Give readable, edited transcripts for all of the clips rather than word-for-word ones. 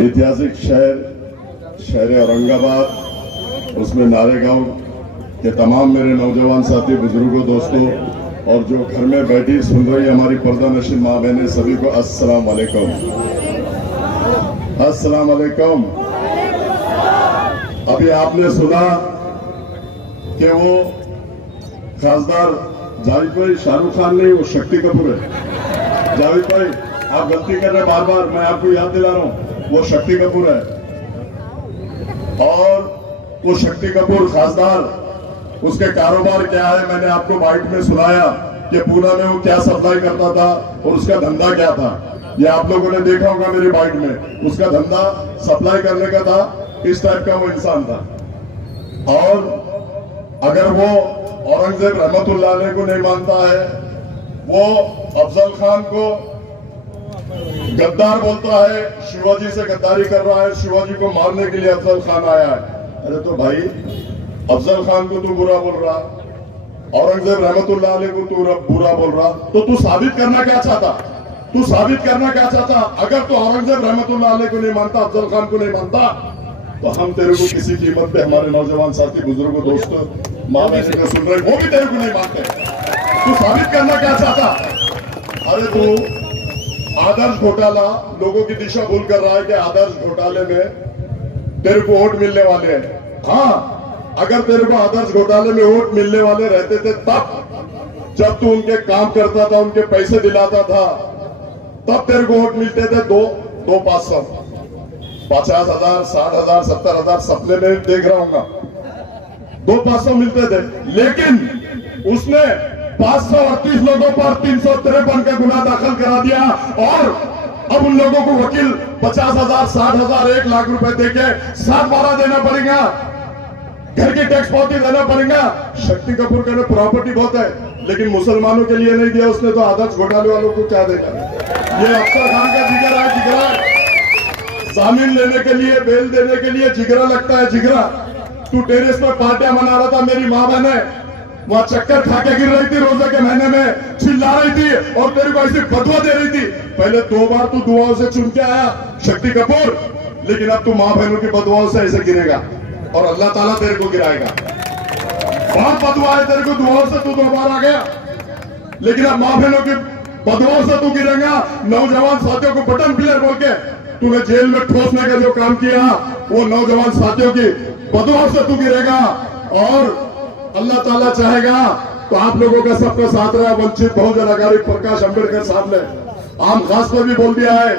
ऐतिहासिक शहर औरंगाबाद, उसमें नारेगांव के तमाम मेरे नौजवान साथी, बुजुर्गों, दोस्तों और जो घर में बैठी सुन रही हमारी पर्दा नशीन माँ बहनें, सभी को अस्सलाम वालेकुम। अस्सलाम वालेकुम। अभी आपने सुना कि वो खासदार जावेद भाई शाहरुख खान नहीं, वो शक्ति कपूर है। जावेद भाई आप गलती कर रहे हैं, बार बार मैं आपको याद दिला रहा हूं, वो शक्ति कपूर है। और वो शक्ति कपूर खासदार, उसके कारोबार क्या है मैंने आपको बाइट में सुनाया कि पूना में वो क्या सप्लाई करता था और उसका धंधा क्या था। ये आप लोगों ने देखा होगा मेरी बाइट में। उसका धंधा सप्लाई करने का था, इस टाइप का वो इंसान था। और अगर वो औरंगजेब रहमतुल्लाह अलैह को नहीं मानता है, वो अफजल खान को गद्दार बोलता है, शिवाजी से गद्दारी कर रहा है, शिवाजी को मारने के लिए अफजल खान आया है। अरे तो भाई अफजल खान को तू बुरा बोल रहा, औरंगजेब रहमतुल्लाह अलैह को तू बुरा बोल रहा, तो तू साबित करना क्या चाहता? तू साबित करना क्या चाहता? अगर तू औरंगजेब रहमतुल्लाह अलैह को नहीं मानता, अफजल खान को नहीं मानता, तो हम तेरे को किसी कीमत पे, हमारे नौजवान साथी, बुजुर्गों, दोस्तों, माँ बहन को सुन रहे, वो भी तेरे को नहीं मानते। तू साबित करना क्या चाहता? अरे तू आदर्श घोटाला, लोगों की दिशा भूल कर रहा है कि आदर्श घोटाले में तेरे को वोट मिलने वाले हैं। हाँ, अगर तेरे को आदर्श घोटाले में वोट मिलने वाले रहते थे तब, जब तू उनके काम करता था, उनके पैसे दिलाता था, तब तेरे को वोट मिलते थे 500, 50,000, 60,000, 70,000 सपने में देख रहा हूँ, 200-500 मिलते थे। लेकिन उसने 538 लोगों पर 353 का गुना दाखिल करा दिया और अब उन लोगों को वकील 50,000, 60,000, 1 लाख रुपए देके 7 बारह देना पड़ेगा, घर की टैक्स पावती देना पड़ेगा। शक्ति कपूर का प्रॉपर्टी बहुत है, लेकिन मुसलमानों के लिए नहीं दिया उसने, तो आदर्श घोटाले वालों को क्या देगा? ये अफसर खान का जिगरा है, जिगरा। जामीन लेने के लिए, बेल देने के लिए जिगरा लगता है, जिगरा। तू टेरेस पर पार्टियां मना रहा था, मेरी माँ बहने वहां चक्कर खा के गिर रही थी, रोजे के महीने में चिल्ला रही थी और तेरे को ऐसी बदवा दे रही थी। पहले 2 बार तू दुआओं से चुन के आया शक्ति कपूर, लेकिन अब तू माँ बहनों की बदवाओं से ऐसे गिरेगा और अल्लाह ताला तेरे को गिराएगा। बहुत बदवा है तेरे को, दुआओं से तू 2 बार आ गया, लेकिन अब माँ बहनों की बदवाओं से तू गिरेगा। नौजवान साथियों को बटन प्लेयर बोल के तूने जेल में ठोसने का जो काम किया, वो नौजवान साथियों की बदवाओं से तू गिरेगा। और अल्लाह ताला चाहेगा तो आप लोगों का सबका साथ रहा। वंचित बहुजन अघाड़ी प्रकाश अंबेडकर साहब ने आम खास पर भी बोल दिया है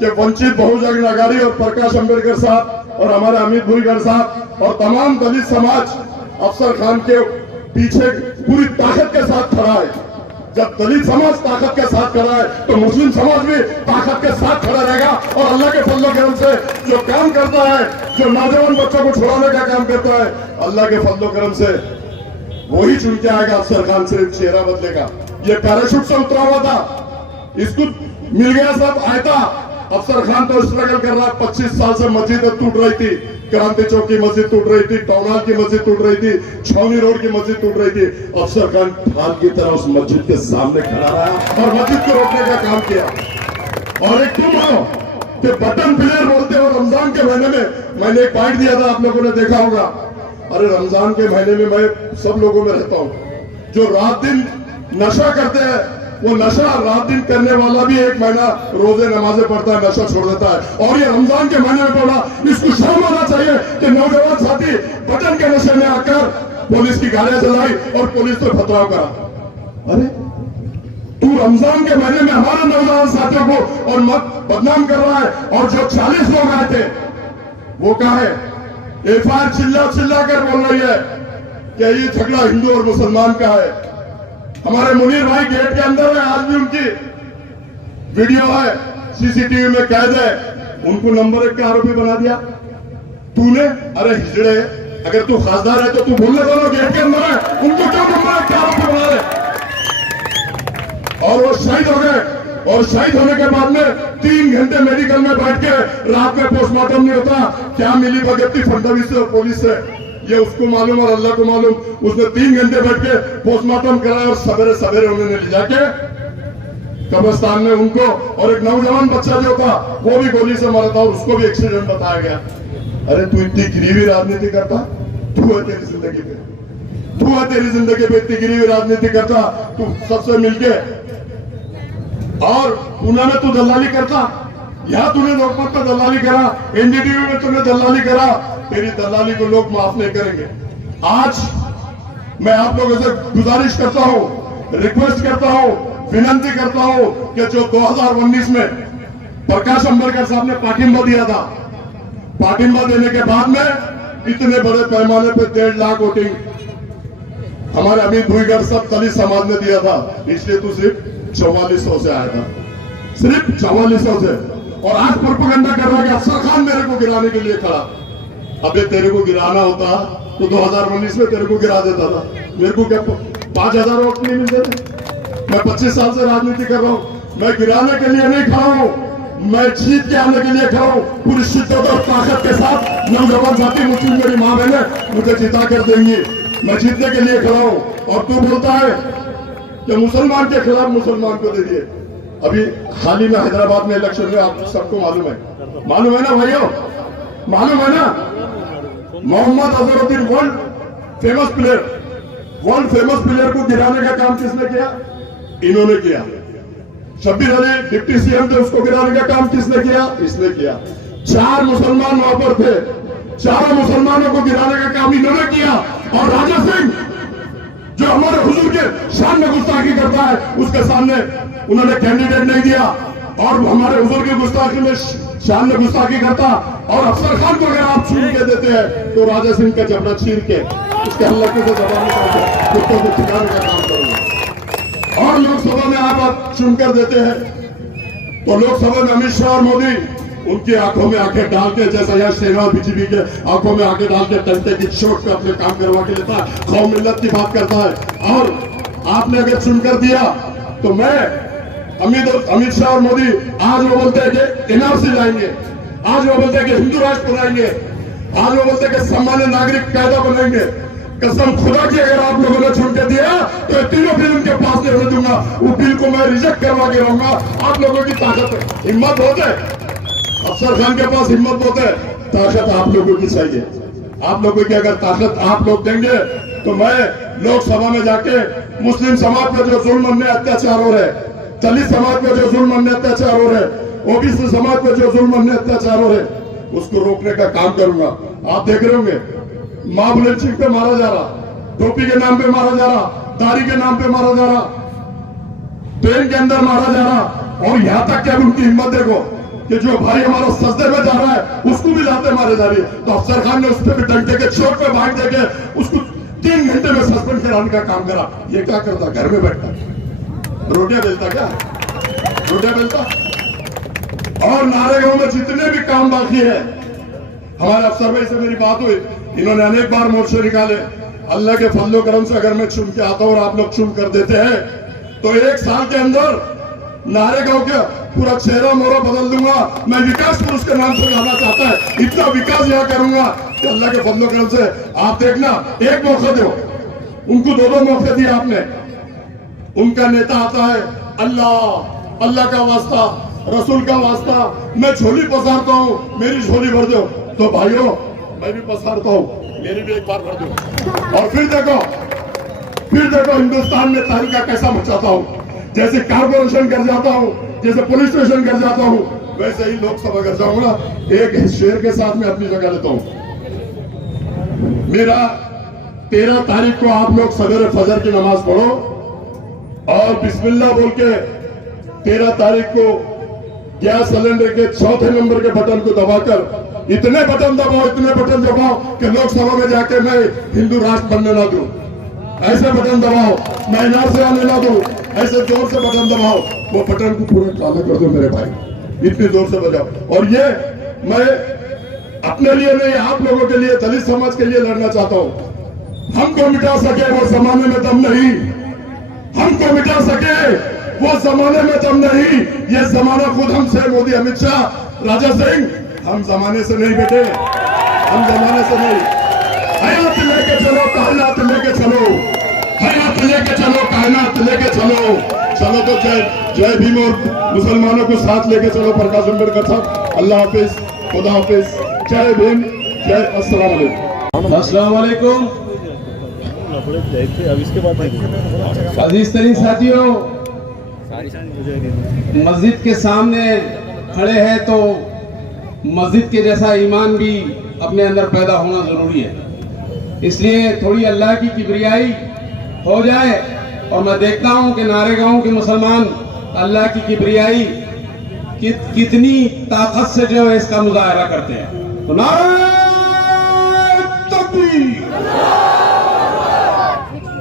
कि वंचित बहुजन अघाड़ी और प्रकाश अंबेडकर साहब और हमारे अमित भुईगढ़ साहब और तमाम दलित समाज अफसर खान के पीछे पूरी ताकत के साथ खड़ा है। जब दलित समाज ताकत के साथ खड़ा है तो मुस्लिम समाज भी ताकत के साथ खड़ा रहेगा। और अल्लाह के फजल करम से जो काम करता है, जो नौजवान बच्चों को छुड़ाने का काम करता है, अल्लाह के फजल करम से वही चुन के आएगा। अफसर खान से चेहरा बदलेगा। ये पैराशूट से उतरा हुआ था, इसको मिल गया सब आयता। अफसर खान तो स्ट्रगल कर रहा है, 25 साल से मस्जिदें टूट रही थी, क्रांति चौक की मस्जिद टूट रही थी, टौनाल की मस्जिद टूट रही थी, छावनी रोड की मस्जिद टूट रही थी। अफसर खान ढाल की तरह उस मस्जिद के सामने खड़ा रहा और मस्जिद को रोकने का काम किया। और एक तुम हो कि बटन प्लेयर बोलते हो। रमजान के महीने में मैंने एक बाइट दिया था, आप लोगों ने देखा होगा। अरे रमजान के महीने में मैं सब लोगों में रहता हूँ। जो रात दिन नशा करते हैं, वो नशा रात दिन करने वाला भी 1 महीना रोजे नमाजें पढ़ता है, नशा छोड़ देता है। और ये रमजान के महीने में पड़ा, इसको शर्म आना चाहिए कि नौजवान साथी बटन के नशे में आकर पुलिस की गाड़ियां चलाई और पुलिस पे पथराव करा। अरे तू रमजान के महीने में हमारे नौजवान साथियों को और मत बदनाम कर रहा है। और जो 40 लोग आए थे वो कहा है, एफआईआर चिल्ला कर बोल रही है कि ये झगड़ा हिंदू और मुसलमान का है। हमारे मुनीर भाई गेट के अंदर है, आज भी उनकी वीडियो है, सीसीटीवी में कैद है। उनको नंबर 1 का आरोपी बना दिया तूने। अरे हिजड़े, अगर तू खासदार है तो तू बोलने दोनों गेट के अंदर है, उनको क्यों नंबर 1 का आरोपी बना रहे? और वो शहीद हो गए। और शहीद होने के बाद में 3 घंटे मेडिकल में बैठ के रात में पोस्टमार्टम नहीं होता। क्या मिली भगत थी फडणवीस से और पुलिस से, ये उसको मालूम और अल्लाह को मालूम। उसने 3 घंटे बैठ के पोस्टमार्टम कराया और सवेरे सवेरे उन्होंने ले जाके कब्रिस्तान में उनको, और एक नौजवान बच्चा जो था वो भी गोली से मरा था और उसको भी एक्सीडेंट बताया गया। अरे तू इतनी गिरी हुई राजनीति करता, तू है तेरी जिंदगी पे, तू है तेरी जिंदगी पे इतनी गिरी हुई राजनीति करता, तू सबसे मिलके, और पुणे में तू दलाली करता, यहां तूने लोकमत में दलाली करा, एनडीटीवी में तूने दलाली करा, तेरी दलाली को लोग माफ नहीं करेंगे। आज मैं आप लोगों से गुजारिश करता हूं, रिक्वेस्ट करता हूं, विनंती करता हूं कि जो 2019 में प्रकाश अंबेडकर साहब ने पाठिंबा दिया था, पाठिंबा देने के बाद में इतने बड़े पैमाने पर 1.5 लाख वोटिंग हमारे अमित भुईगर सब दलित समाज ने दिया था, इसलिए तू सिर्फ 4400 से आया था, सिर्फ 4400 से। और आज प्रोपेगेंडा कर रहा है कि अफसर खान मेरे को गिराने के लिए खड़ा। अबे तेरे को गिराना होता तो 2019 में तेरे को गिरा देता था, मेरे को क्या 5000 वोट नहीं मिलते थे? मैं 25 साल से राजनीति कर रहा हूं, मैं गिराने के लिए नहीं खड़ा हूं, मैं जीत के आने के लिए खड़ा हूं, पूरी शिद्दत और ताकत के साथ। नौजवान साथी मुस्लिम मेरी मां बहने मुझे जिता कर देंगी, मैं जीतने के लिए खड़ा हूं। और तू बोलता है कि मुसलमान के खिलाफ मुसलमान को दे दिए। अभी हाल ही में हैदराबाद में इलेक्शन में आप सबको मालूम है ना भाइयों, मालूम है ना, Mohammad Azharuddin world famous player को गिराने का काम किसने किया? इन्होंने किया। शब्बीर अली डिप्टी सीएम थे, उसको गिराने का काम किसने किया? इसने किया। 4 मुसलमान वहां पर थे, 4 मुसलमानों को गिराने का काम इन्होंने किया। और राजा सिंह जो हमारे हुजूर के शान में गुस्ताखी करता है, उसके सामने उन्होंने कैंडिडेट नहीं दिया, और हमारे हुजूर की गुस्ताखी में शान में गुस्ताखी करता। और अफसर खान को अगर आप छीन के देते हैं तो राजा सिंह का जबड़ा चीर के उसके हल्के से जवाब निकालते कुत्तों को ठिकाने का काम करेंगे। और लोकसभा में आप चुनकर देते हैं तो लोकसभा में अमित शाह और मोदी उनकी आंखों में आंखें डाल के, जैसा यहाँ शेरवाल बीजेपी के आंखों में आंखें डाल के टंटे की चोट पे अपने काम करवा के लेता है, कौम मिल्लत की बात करता है। और आपने अगर चुनकर दिया तो मैं अमित शाह और मोदी आज वो बोलते हैं कि एनआरसी लाएंगे, आज वो बोलते हैं कि हिंदू राष्ट्र बनाएंगे, आज वो बोलते हैं कि सामान्य नागरिक कायदा बनाएंगे। कसम खुदा की अगर आप लोगों ने चुन के दिया तो तीनों बिल उनके पास नहीं होने दूंगा, वो बिल को मैं रिजेक्ट करवा के रहूंगा। आप लोगों की ताकत हिम्मत होते, अफसर खान के पास हिम्मत होते, ताकत आप लोगों की चाहिए। आप लोगों की अगर ताकत आप लोग देंगे तो मैं लोकसभा में जाके मुस्लिम समाज पर जो जुल्म अन्याय अत्याचार हो रहे, दलित समाज पर जो जुल्म अन्याय अत्याचार हो रहे, ओबीसी समाज पर जो जुल्म अन्याय अत्याचार हो रहे, उसको रोकने का काम करूंगा। आप देख रहे होंगे मां बुलंद सिंह पे मारा जा रहा, टोपी के नाम पे मारा जा रहा, दाढ़ी के नाम पे मारा जा रहा, ट्रेन के अंदर मारा जा रहा। और यहां तक कि अब उनकी हिम्मत देखो कि जो भाई हमारा सजदे में जा रहा है उसको भी लाते मारे जा रही है। तो अफसर खान ने उस पर भी डंडे के चोट पे बांध देके उसको 3 घंटे में सस्पेंड कराने का काम करा। ये क्या करता? घर में बैठता रोटियां बेलता, क्या रोटियां बेलता। और नारेगांव में जितने भी काम बाकी है, हमारे अफसर भाई से मेरी बात हुई, इन्होंने अनेक बार मोर्चे निकाले। अल्लाह के फजलो करम से अगर मैं चुन के आता हूं और आप लोग चुन कर देते हैं तो 1 साल के अंदर नारेगांव का पूरा चेहरा मोहरा बदल दूंगा। मैं विकास पुरुष के नाम से जाना चाहता है, इतना विकास यहाँ करूंगा कि अल्लाह के फजलो करम से आप देखना। एक मौका दो उनको, 2 मौके दिए आपने। उनका नेता आता है, अल्लाह का वास्ता, रसूल का वास्ता, मैं झोली पसारता हूँ, मेरी झोली भर दो। तो भाइयों मैं भी पसारता हूँ, मेरी भी एक बार भर दो। और फिर देखो हिंदुस्तान में तहरीका कैसा मचाता हूँ। जैसे कारपोरेशन कर जाता हूँ, जैसे पुलिस स्टेशन कर जाता हूँ, वैसे ही लोकसभा कर जाऊंगा। एक शेर के साथ में अपनी जगह लेता हूँ। मेरा 13 तारीख को आप लोग सवेरे फजर की नमाज पढ़ो और बिस्मिल्लाह बोल के 13 तारीख को गैस सिलेंडर के 4थे नंबर के बटन को दबाकर इतने बटन दबाओ कि लोकसभा में जाके मैं हिंदू राष्ट्र बनने ना दूं। ऐसे बटन दबाओ, मैं एनआरसी आने ना दूं। ऐसे जोर से बटन दबाओ, वो बटन को पूरा काला कर दो मेरे भाई, इतनी जोर से बजाओ। और ये मैं अपने लिए नहीं, आप लोगों के लिए, दलित समाज के लिए लड़ना चाहता हूं। हमको मिटा सके वो जमाने में दम नहीं, हमको मिटा सके वो जमाने में दम नहीं। ये जमाना खुद हमसे, मोदी, अमित शाह, राजा सिंह, हम जमाने से नहीं बेटे, हम जमाने से नहीं। हयात लेके चलो, कायनात लेके चलो, हयात लेके चलो, कायनात लेके चलो। चलो तो जय भीम और मुसलमानों को साथ लेके चलो प्रकाश अम्बेडकर साहब। अल्लाह हाफिज, खुदा हाफिज, जय भीम, जय अस्सलाम वालेकुम। अस्सलाम वालेकुम। अजीज तरीन साथियों, मस्जिद के सामने खड़े हैं तो मस्जिद के जैसा ईमान भी अपने अंदर पैदा होना जरूरी है। इसलिए थोड़ी अल्लाह की किबरियाई हो जाए। और मैं देखता हूं कि नारेगांव के मुसलमान अल्लाह की किबरियाई कितनी ताकत से जो है इसका मुजाहरा करते हैं। तो नारे तकबीर।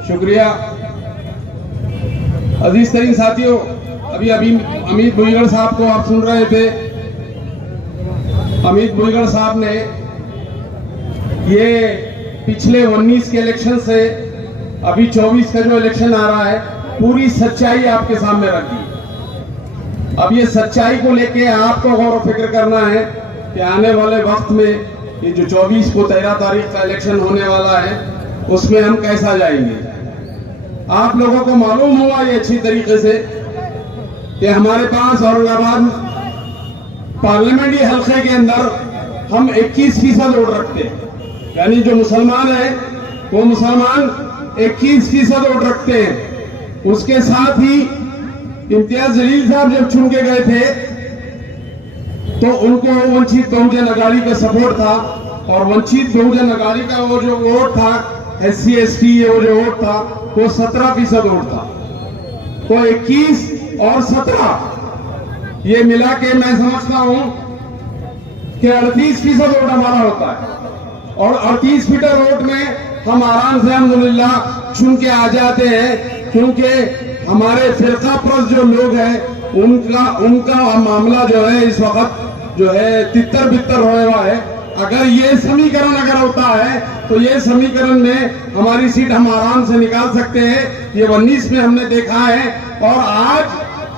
शुक्रिया। अजीज तरीन साथियों, अभी अमित भुईगढ़ साहब को आप सुन रहे थे। अमित भुईगढ़ साहब ने ये पिछले 19 के इलेक्शन से अभी 24 का जो इलेक्शन आ रहा है, पूरी सच्चाई आपके सामने रख दी। अब ये सच्चाई को लेके आपको गौर फिक्र करना है कि आने वाले वक्त में ये जो 24 को 13 तारीख का इलेक्शन होने वाला है, उसमें हम कैसा जाएंगे। आप लोगों को मालूम हुआ ये अच्छी तरीके से कि हमारे पास औरंगाबाद पार्लियामेंट्री हल्के के अंदर हम 21% वोट रखते हैं। यानी जो मुसलमान है वो मुसलमान 21% वोट रखते हैं। उसके साथ ही इम्तियाज जलील साहब जब चुन के गए थे तो उनको वंचित बहुजन अघाड़ी का सपोर्ट था। और वंचित बहुजन अघाड़ी का वो जो वोट था, SC ST वो जो वोट था, वो 17% वोट था। तो 21 और 17 ये मिला के मैं समझता हूं कि 38% वोट हमारा होता है। और 38% वोट में हम आराम से अल्हम्दुलिल्लाह चुन के आ जाते हैं, क्योंकि हमारे फिरका परस्त जो लोग हैं उनका मामला जो है इस वक्त जो है तितर बितर हुआ है। अगर ये समीकरण अगर होता है तो ये समीकरण में हमारी सीट हम आराम से निकाल सकते हैं। ये 19 में हमने देखा है। और आज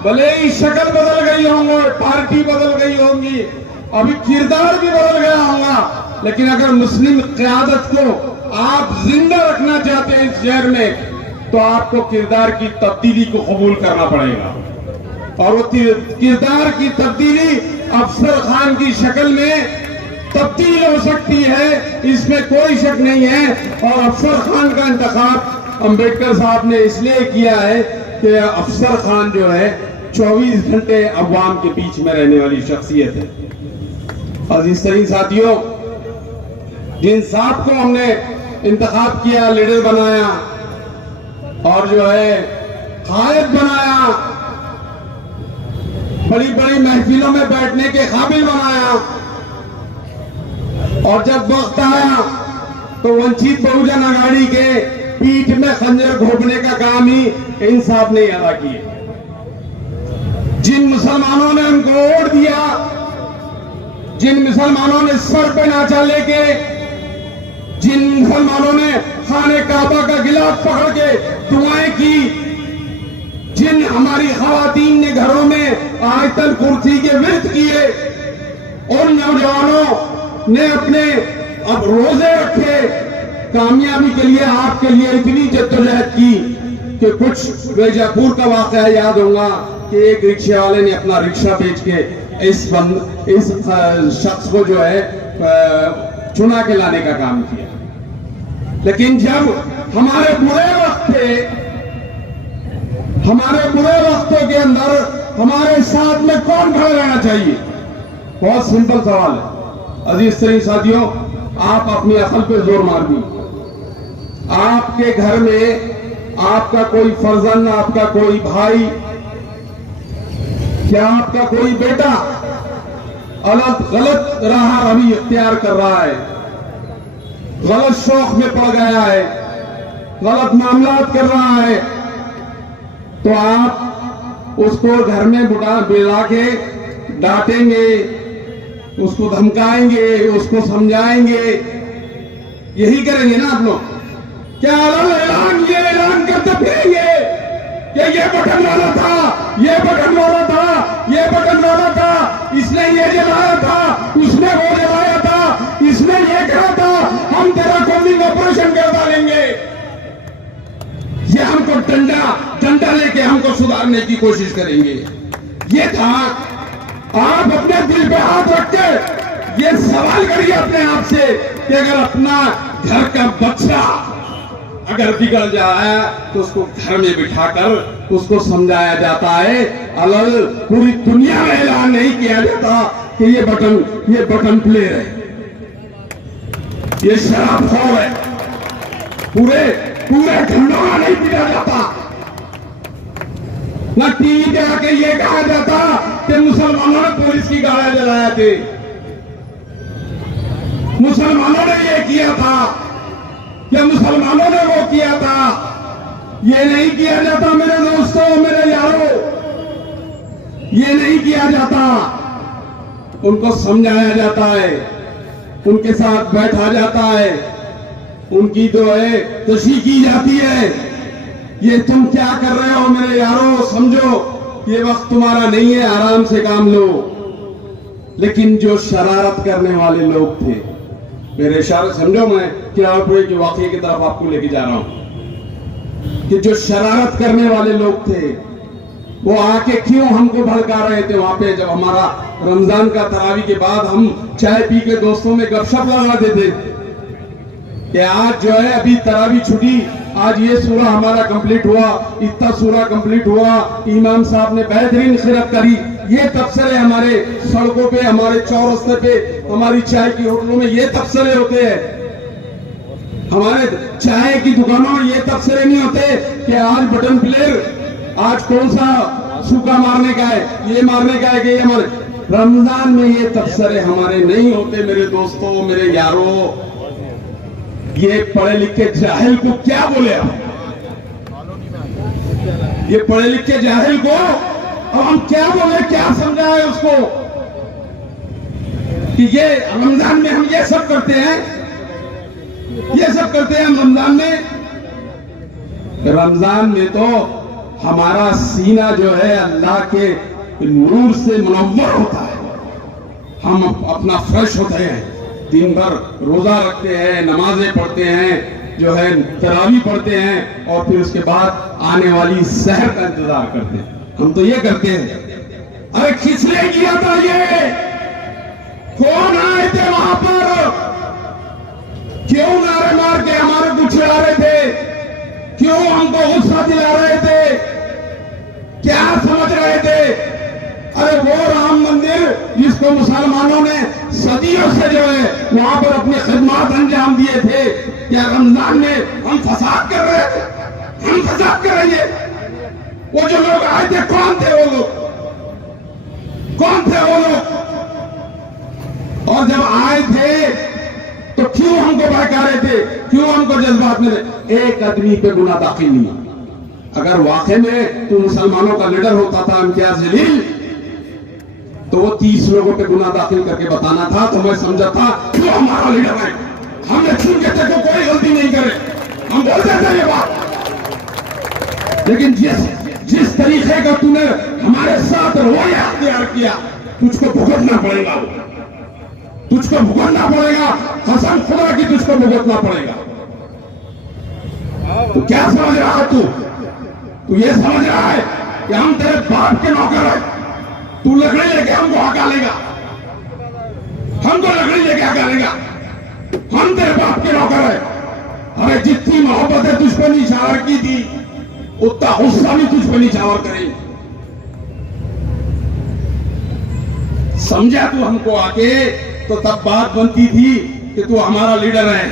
भले ही शक्ल बदल गई होंगी, पार्टी बदल गई होंगी, अभी किरदार भी बदल गया होगा, लेकिन अगर मुस्लिम क़यादत को आप जिंदा रखना चाहते हैं इस शहर में, तो आपको किरदार की तब्दीली को कबूल करना पड़ेगा। और वो किरदार की तब्दीली अफसर खान की शक्ल में तब्दील हो सकती है, इसमें कोई शक नहीं है। और अफसर खान का इंतखाब अंबेडकर साहब ने इसलिए किया है कि अफसर खान जो है 24 घंटे अवाम के बीच में रहने वाली शख्सियत है। अजीज तरीन साथियों, जिन साहब को हमने इंतखाब किया, लीडर बनाया और जो है कायद बनाया, बड़ी बड़ी महफिलों में बैठने के काबिल बनाया, और जब वक्त आया तो वंचित बहुजन अघाड़ी के पीठ में खंजर घोंपने का काम ही इन साहब ने अदा किया। जिन मुसलमानों ने उनको वोट दिया, जिन मुसलमानों ने सर पे नाचा लेके, जिन मुसलमानों ने खाने काबा का गिलाफ पकड़ के दुआएं की, जिन हमारी खवातीन ने घरों में आयतल कुर्सी के विरत किए, उन नौजवानों ने अपने अब रोजे रखे, कामयाबी के लिए आपके लिए इतनी जद्दोजहद की कि कुछ वेजापुर का वाकया याद होगा कि एक रिक्शे वाले ने अपना रिक्शा बेच के इस शख्स को जो है चुना के लाने का काम किया। लेकिन जब हमारे बुरे वक्त थे, हमारे बुरे वक्तों के अंदर हमारे साथ में कौन खड़ा रहना चाहिए? बहुत सिंपल सवाल है। अजीज तरीन साथियों, आप अपनी अकल पे जोर मार दी। आपके घर में आपका कोई फर्जंद, आपका कोई भाई, क्या आपका कोई बेटा गलत राह अभी इख्तियार कर रहा है, गलत शौक में पड़ गया है, गलत मामलात कर रहा है, तो आप उसको घर में बुला के डांटेंगे, उसको धमकाएंगे, उसको समझाएंगे, यही करेंगे ना आप लोग? क्या ऐलान करते फिरेंगे कि ये बटन वाला था, ये बटन वाला था, ये बटन वाला था, इसने ये जलाया था, उसने वो जलाया था, इसने ये कहा था, हम तेरा कॉम्बिंग ऑपरेशन कर डालेंगे। ये हमको डंडा लेके हमको सुधारने की कोशिश करेंगे। ये था। आप अपने दिल पे हाथ रख के ये सवाल करिए अपने आप से कि अगर अपना घर का बच्चा अगर बिगड़ जाए तो उसको घर में बिठाकर उसको समझाया जाता है, अलग पूरी दुनिया में ऐलान नहीं किया जाता कि ये बटन प्लेयर है, ये शराबखोर है, पूरे खंडों में नहीं पीटा जाता। ना टीवी पे आके ये कहा जाता कि मुसलमानों ने पुलिस की गाड़ियां जलाया थे, मुसलमानों ने ये किया था, क्या मुसलमानों ने वो किया था। ये नहीं किया जाता मेरे दोस्तों, मेरे यारों, ये नहीं किया जाता। उनको समझाया जाता है, उनके साथ बैठा जाता है, उनकी जो है तशरीह की जाती है। ये तुम क्या कर रहे हो मेरे यारों, समझो ये वक्त तुम्हारा नहीं है, आराम से काम लो। लेकिन जो शरारत करने वाले लोग थे, मेरे इशारे समझो, मैं किरापुरे के वाकये की तरफ आपको लेके जा रहा हूं कि जो शरारत करने वाले लोग थे वो आके क्यों हमको भड़का रहे थे। वहां पे जब हमारा रमजान का तरावी के बाद हम चाय पी के दोस्तों में गपशप लगाते थे कि आज जो है अभी तरावी छुटी, आज ये सूरा हमारा कंप्लीट हुआ, इतना सूरा कंप्लीट हुआ, इमाम साहब ने बेहतरीन खिरात करी। ये तबसरे हमारे सड़कों पे, हमारे चौरस्ते पे, हमारी चाय की होटलों में ये तबसरे होते हैं। हमारे चाय की दुकानों में ये तबसरे नहीं होते कि आज बटन प्लेयर, आज कौन सा सूखा मारने का है, ये मारने का है कि ये हमारे रमजान में ये तबसरे हमारे नहीं होते मेरे दोस्तों, मेरे यारों। ये पढ़े लिखे जाहिल को क्या बोले आप? ये पढ़े लिखे जाहिल को अब हम क्या बोले, क्या समझाए उसको कि ये रमजान में हम ये सब करते हैं, ये सब करते हैं हम रमजान में। रमजान में तो हमारा सीना जो है अल्लाह के नूर से मुनव्वर होता है, हम अपना फ्रेश होते हैं, दिन भर रोजा रखते हैं, नमाजें पढ़ते हैं, जो है तरावी पढ़ते हैं और फिर उसके बाद आने वाली सहर का इंतजार करते हैं। हम तो ये करते हैं। अरे किसने किया था ये? कौन आए थे वहां पर? क्यों नारे मार के हमारे को चिढ़ा रहे थे? क्यों हमको गुस्सा दिला रहे थे? क्या समझ रहे थे? अरे वो राम मंदिर जिसको मुसलमानों ने सदियों से जो है वहां पर अपनी खिदमत अंजाम दिए थे, क्या रमजान में हम फसाद कर रहे थे? हम फसाद कर रहे हैं। वो जो लोग आए थे कौन थे वो लोग? कौन थे वो लोग? और जब आए थे तो क्यों हमको बहका रहे थे? क्यों हमको जज्बात में? एक आदमी पे गुनाह दाखिल नहीं। अगर वाकई में तू मुसलमानों का लीडर होता था इम्तियाज जलील, तो वो 30 लोगों पे गुनाह दाखिल करके बताना था, तो मैं समझा था क्यों हमारा लीडर है, हमने छूट के थे तो कोई गलती नहीं करे, हम बोलते थे ये बात। लेकिन जिस तरीके का तूने हमारे साथ रवैया अख्तियार किया, तुझको भुगतना पड़ेगा, तुझको भुगतना पड़ेगा, कसम खुदा की तुझको भुगतना पड़ेगा। तो क्या समझ रहा है तू ये समझ रहा है कि हम तेरे बाप के नौकर है, तू लकड़ी लेके हमको हकालेगा, हमको लकड़ी लेके हकालेगा, हम तेरे बाप के नौकर है। अरे जितनी मोहब्बत है तुझ पर निछावर की थी, उतना गुस्सा भी तुझ पर निछावर करेंगे। समझा तू हमको आके तो तब बात बनती थी कि तू हमारा लीडर है,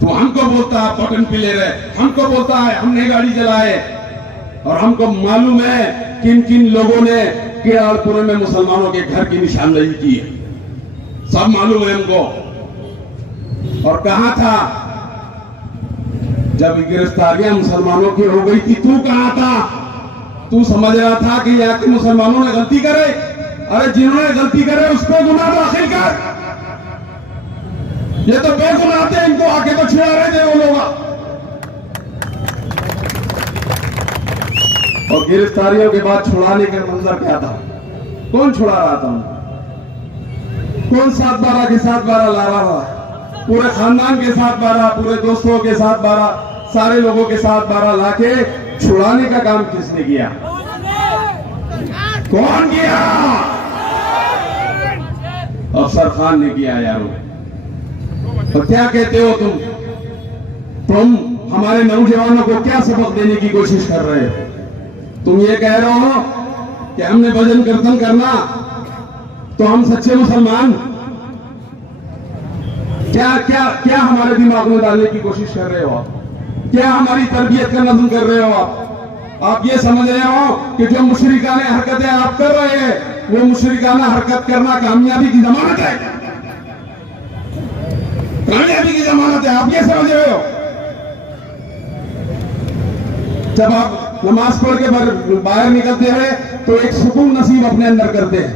तू हमको बोलता है बटन प्लेयर है, हमको बोलता है हमने गाड़ी चलाए, और हमको मालूम है किन किन लोगों ने केरलपुर में मुसलमानों के घर की निशानदेही की है, सब मालूम है हमको। और कहां था जब गिरफ्तारियां मुसलमानों की हो गई थी? तू कहां था? तू समझ रहा था कि यहाँ के मुसलमानों ने गलती करे? अरे जिन्होंने गलती करे उस पर गुनाह दाखिल कर। ये तो बेगुनाह थे, इनको आके तो छिड़ा रहे थे वो लोग। और गिरफ्तारियों के बाद छुड़ाने का मंजर क्या था? कौन छुड़ा रहा था? कौन 7/12 के 7/12 ला रहा था? पूरे खानदान के साथ 12, पूरे दोस्तों के साथ 12, सारे लोगों के साथ 12 लाके छुड़ाने का काम किसने किया? कौन किया? अफसर खान ने किया यारो। तो क्या कहते हो तुम हमारे नौजवानों को क्या सबक देने की कोशिश कर रहे हो? तुम ये कह रहे हो कि हमने भजन कीर्तन करना तो हम सच्चे मुसलमान? क्या क्या क्या हमारे दिमाग में डालने की कोशिश कर रहे हो आप? क्या हमारी तरबियत का नज़म कर रहे हो आप ये समझ रहे हो कि जो मुशरिकाना हरकतें आप कर रहे हैं वो मुशरिकाना हरकत करना कामयाबी की जमानत है? कामयाबी की जमानत है, आप ये समझ रहे हो? जब आप नमाज पढ़ के बाहर निकलते हैं तो एक सुकून नसीब अपने अंदर करते हैं,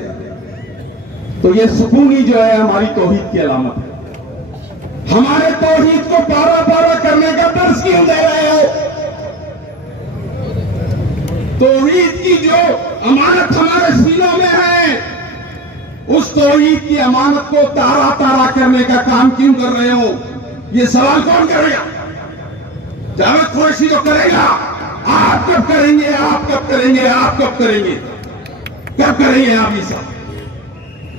तो ये सुकून ही जो है हमारी तौहीद की अलामत है। हमारे तौहीद को पारा पारा करने का दर्स क्यों दे रहे हो? तौहीद की जो अमानत हमारे सीनों में है, उस तौहीद की अमानत को तारा तारा करने का काम क्यों कर रहे हो? ये सवाल कौन करेगा? जावेद कुरैशी तो करेगा। आप कब करेंगे? आप कब करेंगे? आप कब करेंगे? कब करेंगे आप ये सब?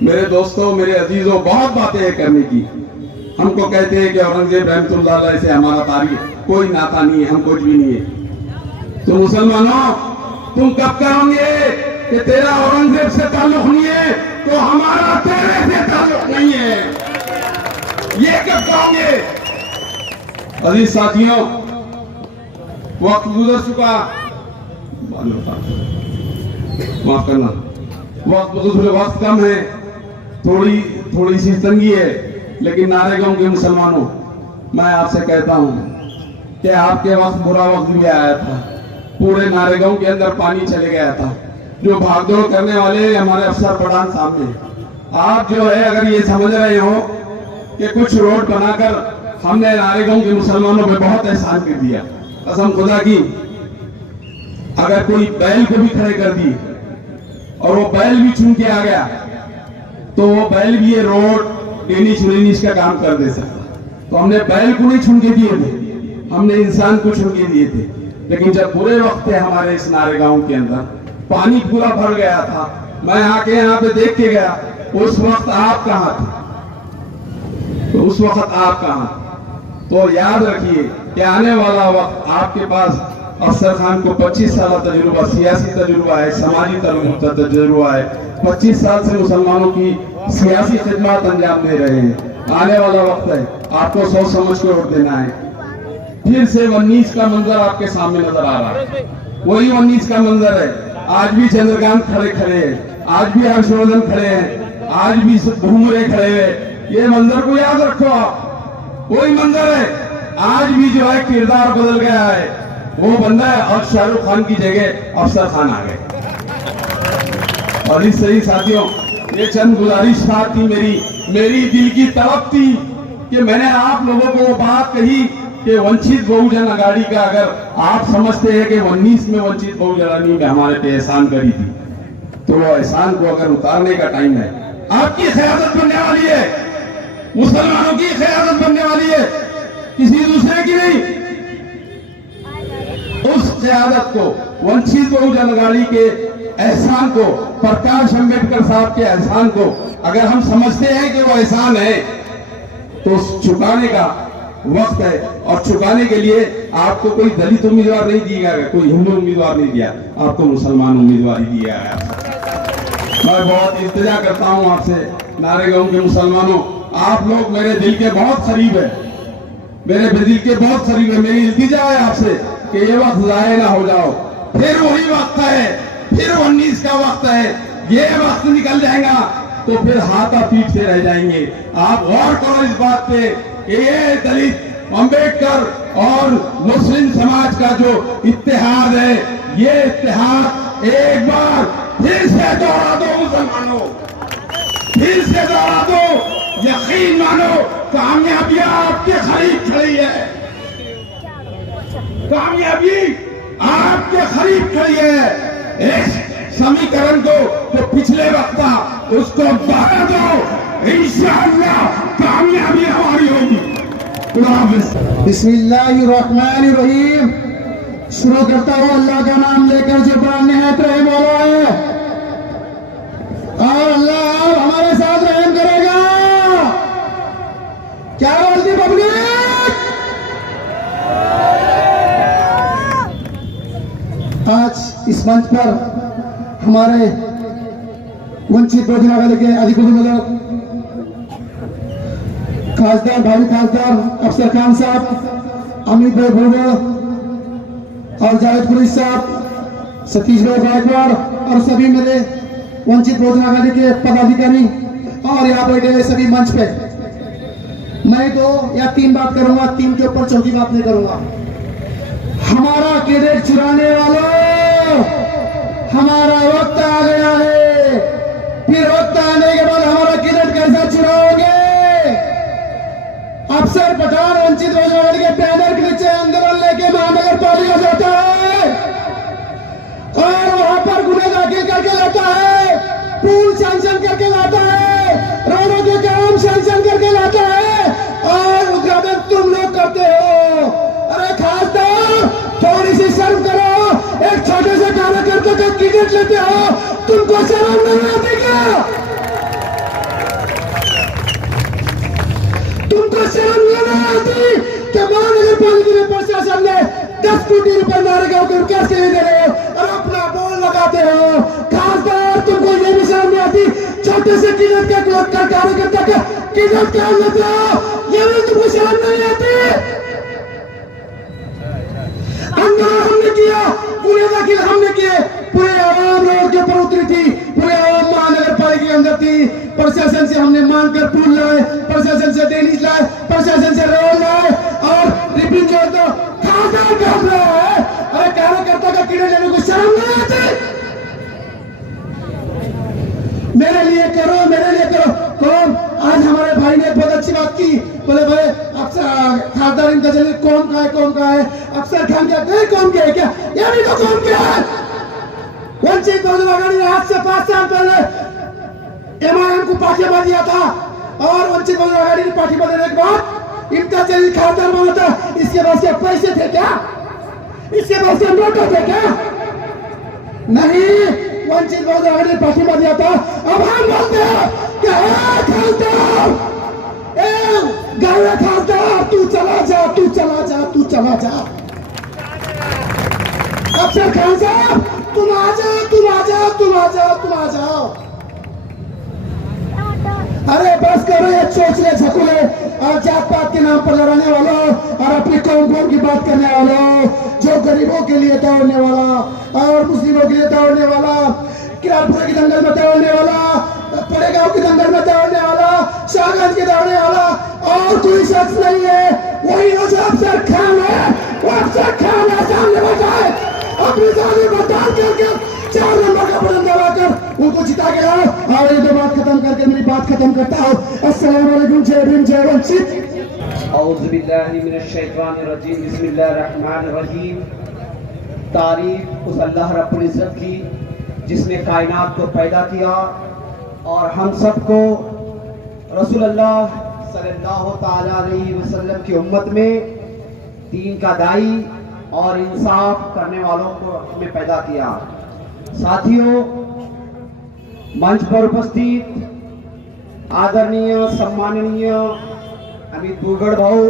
मेरे दोस्तों, मेरे अजीजों, बहुत बातें हैं करने की। हमको कहते हैं कि औरंगजेब रहमतुल्लाह अलैह से हमारा तारीख कोई नाता नहीं है, हम कुछ भी नहीं है। तो मुसलमानों, तुम कब कहोगे कि तेरा औरंगजेब से ताल्लुक नहीं है तो हमारा तेरे से ताल्लुक नहीं है? ये कब कहोगे? अजीज साथियों, वक्त गुजर चुका, माफ करना, वक्त कम है, थोड़ी सी तंगी है, लेकिन नारेगांव के मुसलमानों, मैं आपसे कहता हूं कि आपके वक्त बुरा वक्त भी आया था। पूरे नारेगांव के अंदर पानी चले गया था। जो भागदौड़ करने वाले हमारे अफसर पठान सामने, आप जो है अगर ये समझ रहे हो कि कुछ रोड बनाकर हमने नारेगांव के मुसलमानों पे बहुत एहसान कर दिया, कसम खुदा की, अगर कोई बैल को भी खड़े कर दी और वो बैल भी चुन के आ गया तो वो बैल भी ये रोड डेनिश का काम कर दे सकता। तो हमने बैल को नहीं छुन के दिए थे, हमने इंसान को छुन के दिए थे। लेकिन जब बुरे वक्त थे हमारे इस नारेगांव के अंदर, पानी पूरा भर गया था, मैं आके यहाँ पे देख के गया, उस वक्त आप कहाँ थे? तो उस वक्त आप कहाँ? तो याद रखिए कि आने वाला वक्त आपके पास अफसर खान को 25 साल तजुर्बा, सियासी तजुर्बा है, समाजी तजुर्बा है, 25 साल से मुसलमानों की सियासी खिदमत अंजाम दे रहे हैं। आने वाला वक्त है, आपको सोच समझ के वोट देना है। फिर से 19 का मंजर आपके सामने नजर आ रहा है, वही 19 का मंजर है। आज भी चंद्रकांत खड़े हैं, आज भी हर्षवर्धन खड़े हैं, आज भी घूमरे खड़े हैं। ये मंजर को याद रखो आप, वही मंजर है। आज भी जो है किरदार बदल गया है, वो बंदा है और शाहरुख खान की जगह अफसर खान आ गए। और इस सही साथियों, ये चंद गुजारिश थी मेरी दिल की तड़प थी कि मैंने आप लोगों को वो बात कही कि वंचित बहुजन अघाड़ी का, अगर आप समझते हैं कि 19 में वंचित बहुजन अघाड़ी में हमारे पे एहसान करी थी, तो वो एहसान को अगर उतारने का टाइम है, आपकी क़यादत बनने वाली है, मुसलमानों की क़यादत बनने वाली है, किसी दूसरे की नहीं। उस क़यादत को, वंचित बहुजन अघाड़ी के एहसान को, प्रकाश अंबेडकर साहब के एहसान को अगर हम समझते हैं कि वो एहसान है, तो चुकाने का वक्त है। और चुकाने के लिए आपको कोई दलित उम्मीदवार नहीं दिया गया, कोई हिंदू उम्मीदवार नहीं दिया, आपको मुसलमान उम्मीदवार ही दिया गया। मैं बहुत इल्तिजा करता हूं आपसे, नारेगांव के मुसलमानों, आप लोग मेरे दिल के बहुत करीब है, मेरे दिल के बहुत करीब है। मेरी इल्तिजा है आपसे कि ये वक्त जाया ना हो जाओ। फिर वही वक्त है, फिर 19 का वक्त है, ये वक्त निकल जाएगा तो फिर हाथा पीटते रह जाएंगे। आप गौर करो इस बात पे, ये दलित, अंबेडकर और मुस्लिम समाज का जो इत्तेहाद है, ये इत्तेहाद एक बार फिर से दोहरा दो मुसलमानों, फिर से दोहरा दो। यकीन मानो, कामयाबी आपके करीब खड़ी है, कामयाबी आपके करीब खड़ी है। इस समीकरण को जो पिछले वक्त था उसको बढ़ा दो, इंशाअल्लाह कामयाबी हमारी होगी। बिस्मिल्लाहिर्रहमानिर्रहीम। शुरू करता हूँ अल्लाह का नाम लेकर जो बड़ा निहायत रहम वाला है, और अल्लाह हमारे साथ रहम करेगा। क्या बोलती पब्लिक? आज इस मंच पर हमारे वंचित बहुजन आघाड़ी के अधिकृत लोग, खासदार भाई खासदार अफसर खान साहब, अमित भाई भोगल और जावेद कुरैशी साहब, सतीश भाई गायकवाड़ और सभी मेरे वंचित बहुजन आघाड़ी के पदाधिकारी और यहाँ बैठे हुए सभी मंच पे, मैं 2 या 3 बात करूंगा, 3 के ऊपर चौथी बात नहीं करूंगा। हमारा कैडेट चुराने वालों, हमारा वक्त आ गया है। फिर वक्त आने के बाद हमारा कैडेट कैसा चुराओगे? अफसर पठान वंचित बहुजन आघाड़ी के बैनर के नीचे आंदोलन लेके महानगर पालिका जाता है और वहां पर गुने दाखिल करके लाता है, पुल सैंक्शन करके लाता है, रोडों के काम सैंक्शन करके लाता है, और उद्घाटन तुम लोग करते हो। अरे खासदार, थोड़ी सी शर्म करो। एक छोटे से कार्यकर्ता का टिकट लेते हो, तुमको शर्म नहीं आती क्या? तुमको शर्म नहीं आती कि महानगर पालिका में प्रशासन ने 10 कोटी रुपए नारेगांव के विकास के लिए दे रहे हो और अपना बोल लगाते हो। खासदार, तुमको ये भी शर्म नहीं आती? छोटे से टिकट का कार्यकर्ता का टिकट क्या लेते हो, ये भी तुमको शर्म नहीं आती? आंदोलन हमने किया, पूरे दाखिल हमने किए, पूरे आवाम रोड के ऊपर उतरी थी, पूरे आवाम महानगर पालिका के अंदर थी। प्रशासन से हमने मांग कर पुल लाए, प्रशासन से ड्रेनेज लाए, प्रशासन से रोड लाए और रिपिंग जो तो खासदार कर रहा है। अरे कार्यकर्ता का टिकट लेने को शर्म नहीं आती? मेरे लिए करो, मेरे लिए करो। कौन? आज हमारे भाई ने बहुत अच्छी बात की, बोले भाई अफसर खासदार इनका जल्दी कौन का है, कौन का है? अफसर खान क्या नहीं कौन के है क्या? ये भी तो कौन के है? वंचित बहुजन आघाड़ी ने आज से 5 साल पहले MIM को पाठ्यक्रम दिया था और वंचित बहुजन आघाड़ी ने पाठ्यक्रम देने के बाद इनका जल्दी खासदार बना था। इसके बाद से पैसे थे क्या? इसके बाद से नोट थे क्या? नहीं, वंचित बहुजन आघाड़ी ने पाठ्यक्रम दिया था। अब हम बोलते हैं कि खासदार, गाय खासदार, तू चला जा, तू चला जा, तू चला जा। अफसर खान साहब, तुम आ जाओ, तुम आ जाओ, तुम आ जाओ, तुम आ जाओ। अरे बस करो ये चोचले झकुले और जात पात के नाम पर लड़ाने वालों और अपनी कौम की बात करने वालों, जो गरीबों के लिए दौड़ने वाला और मुस्लिमों के लिए दौड़ने वाला, किरारपुरा की दंगल में दौड़ने वाला, पड़ेगांव की दंगल में दौड़ने वाला, शाहगंज के दौड़ने वाला और कोई शख्स नहीं है। वही जो अफसर खान है, वो अफसर खान है, सामने बैठा है, अपनी जान बर्दाश्त करके 4 नंबर का बटन दबाकर उनको जिता के लाओ। और ये 2 बात खत्म करके मेरी बात खत्म करता हूँ। अस्सलाम वालेकुम, जय भीम, जय वंचित। औज़ु बिल्लाहि मिनश शैतानिर रजीम, बिस्मिल्लाहिर रहमानिर रहीम। तारीफ उस अल्लाह रब्बुल इज़्ज़त की जिसने कायनात को पैदा किया और हम सबको रसूलुल्लाह सल्लल्लाहु ताला अलैहि वसल्लम की उम्मत में दीन का दाई और इंसाफ करने वालों को हमें पैदा किया। साथियों, मंच पर उपस्थित आदरणीय सम्माननीय अमित भोगल भाऊ,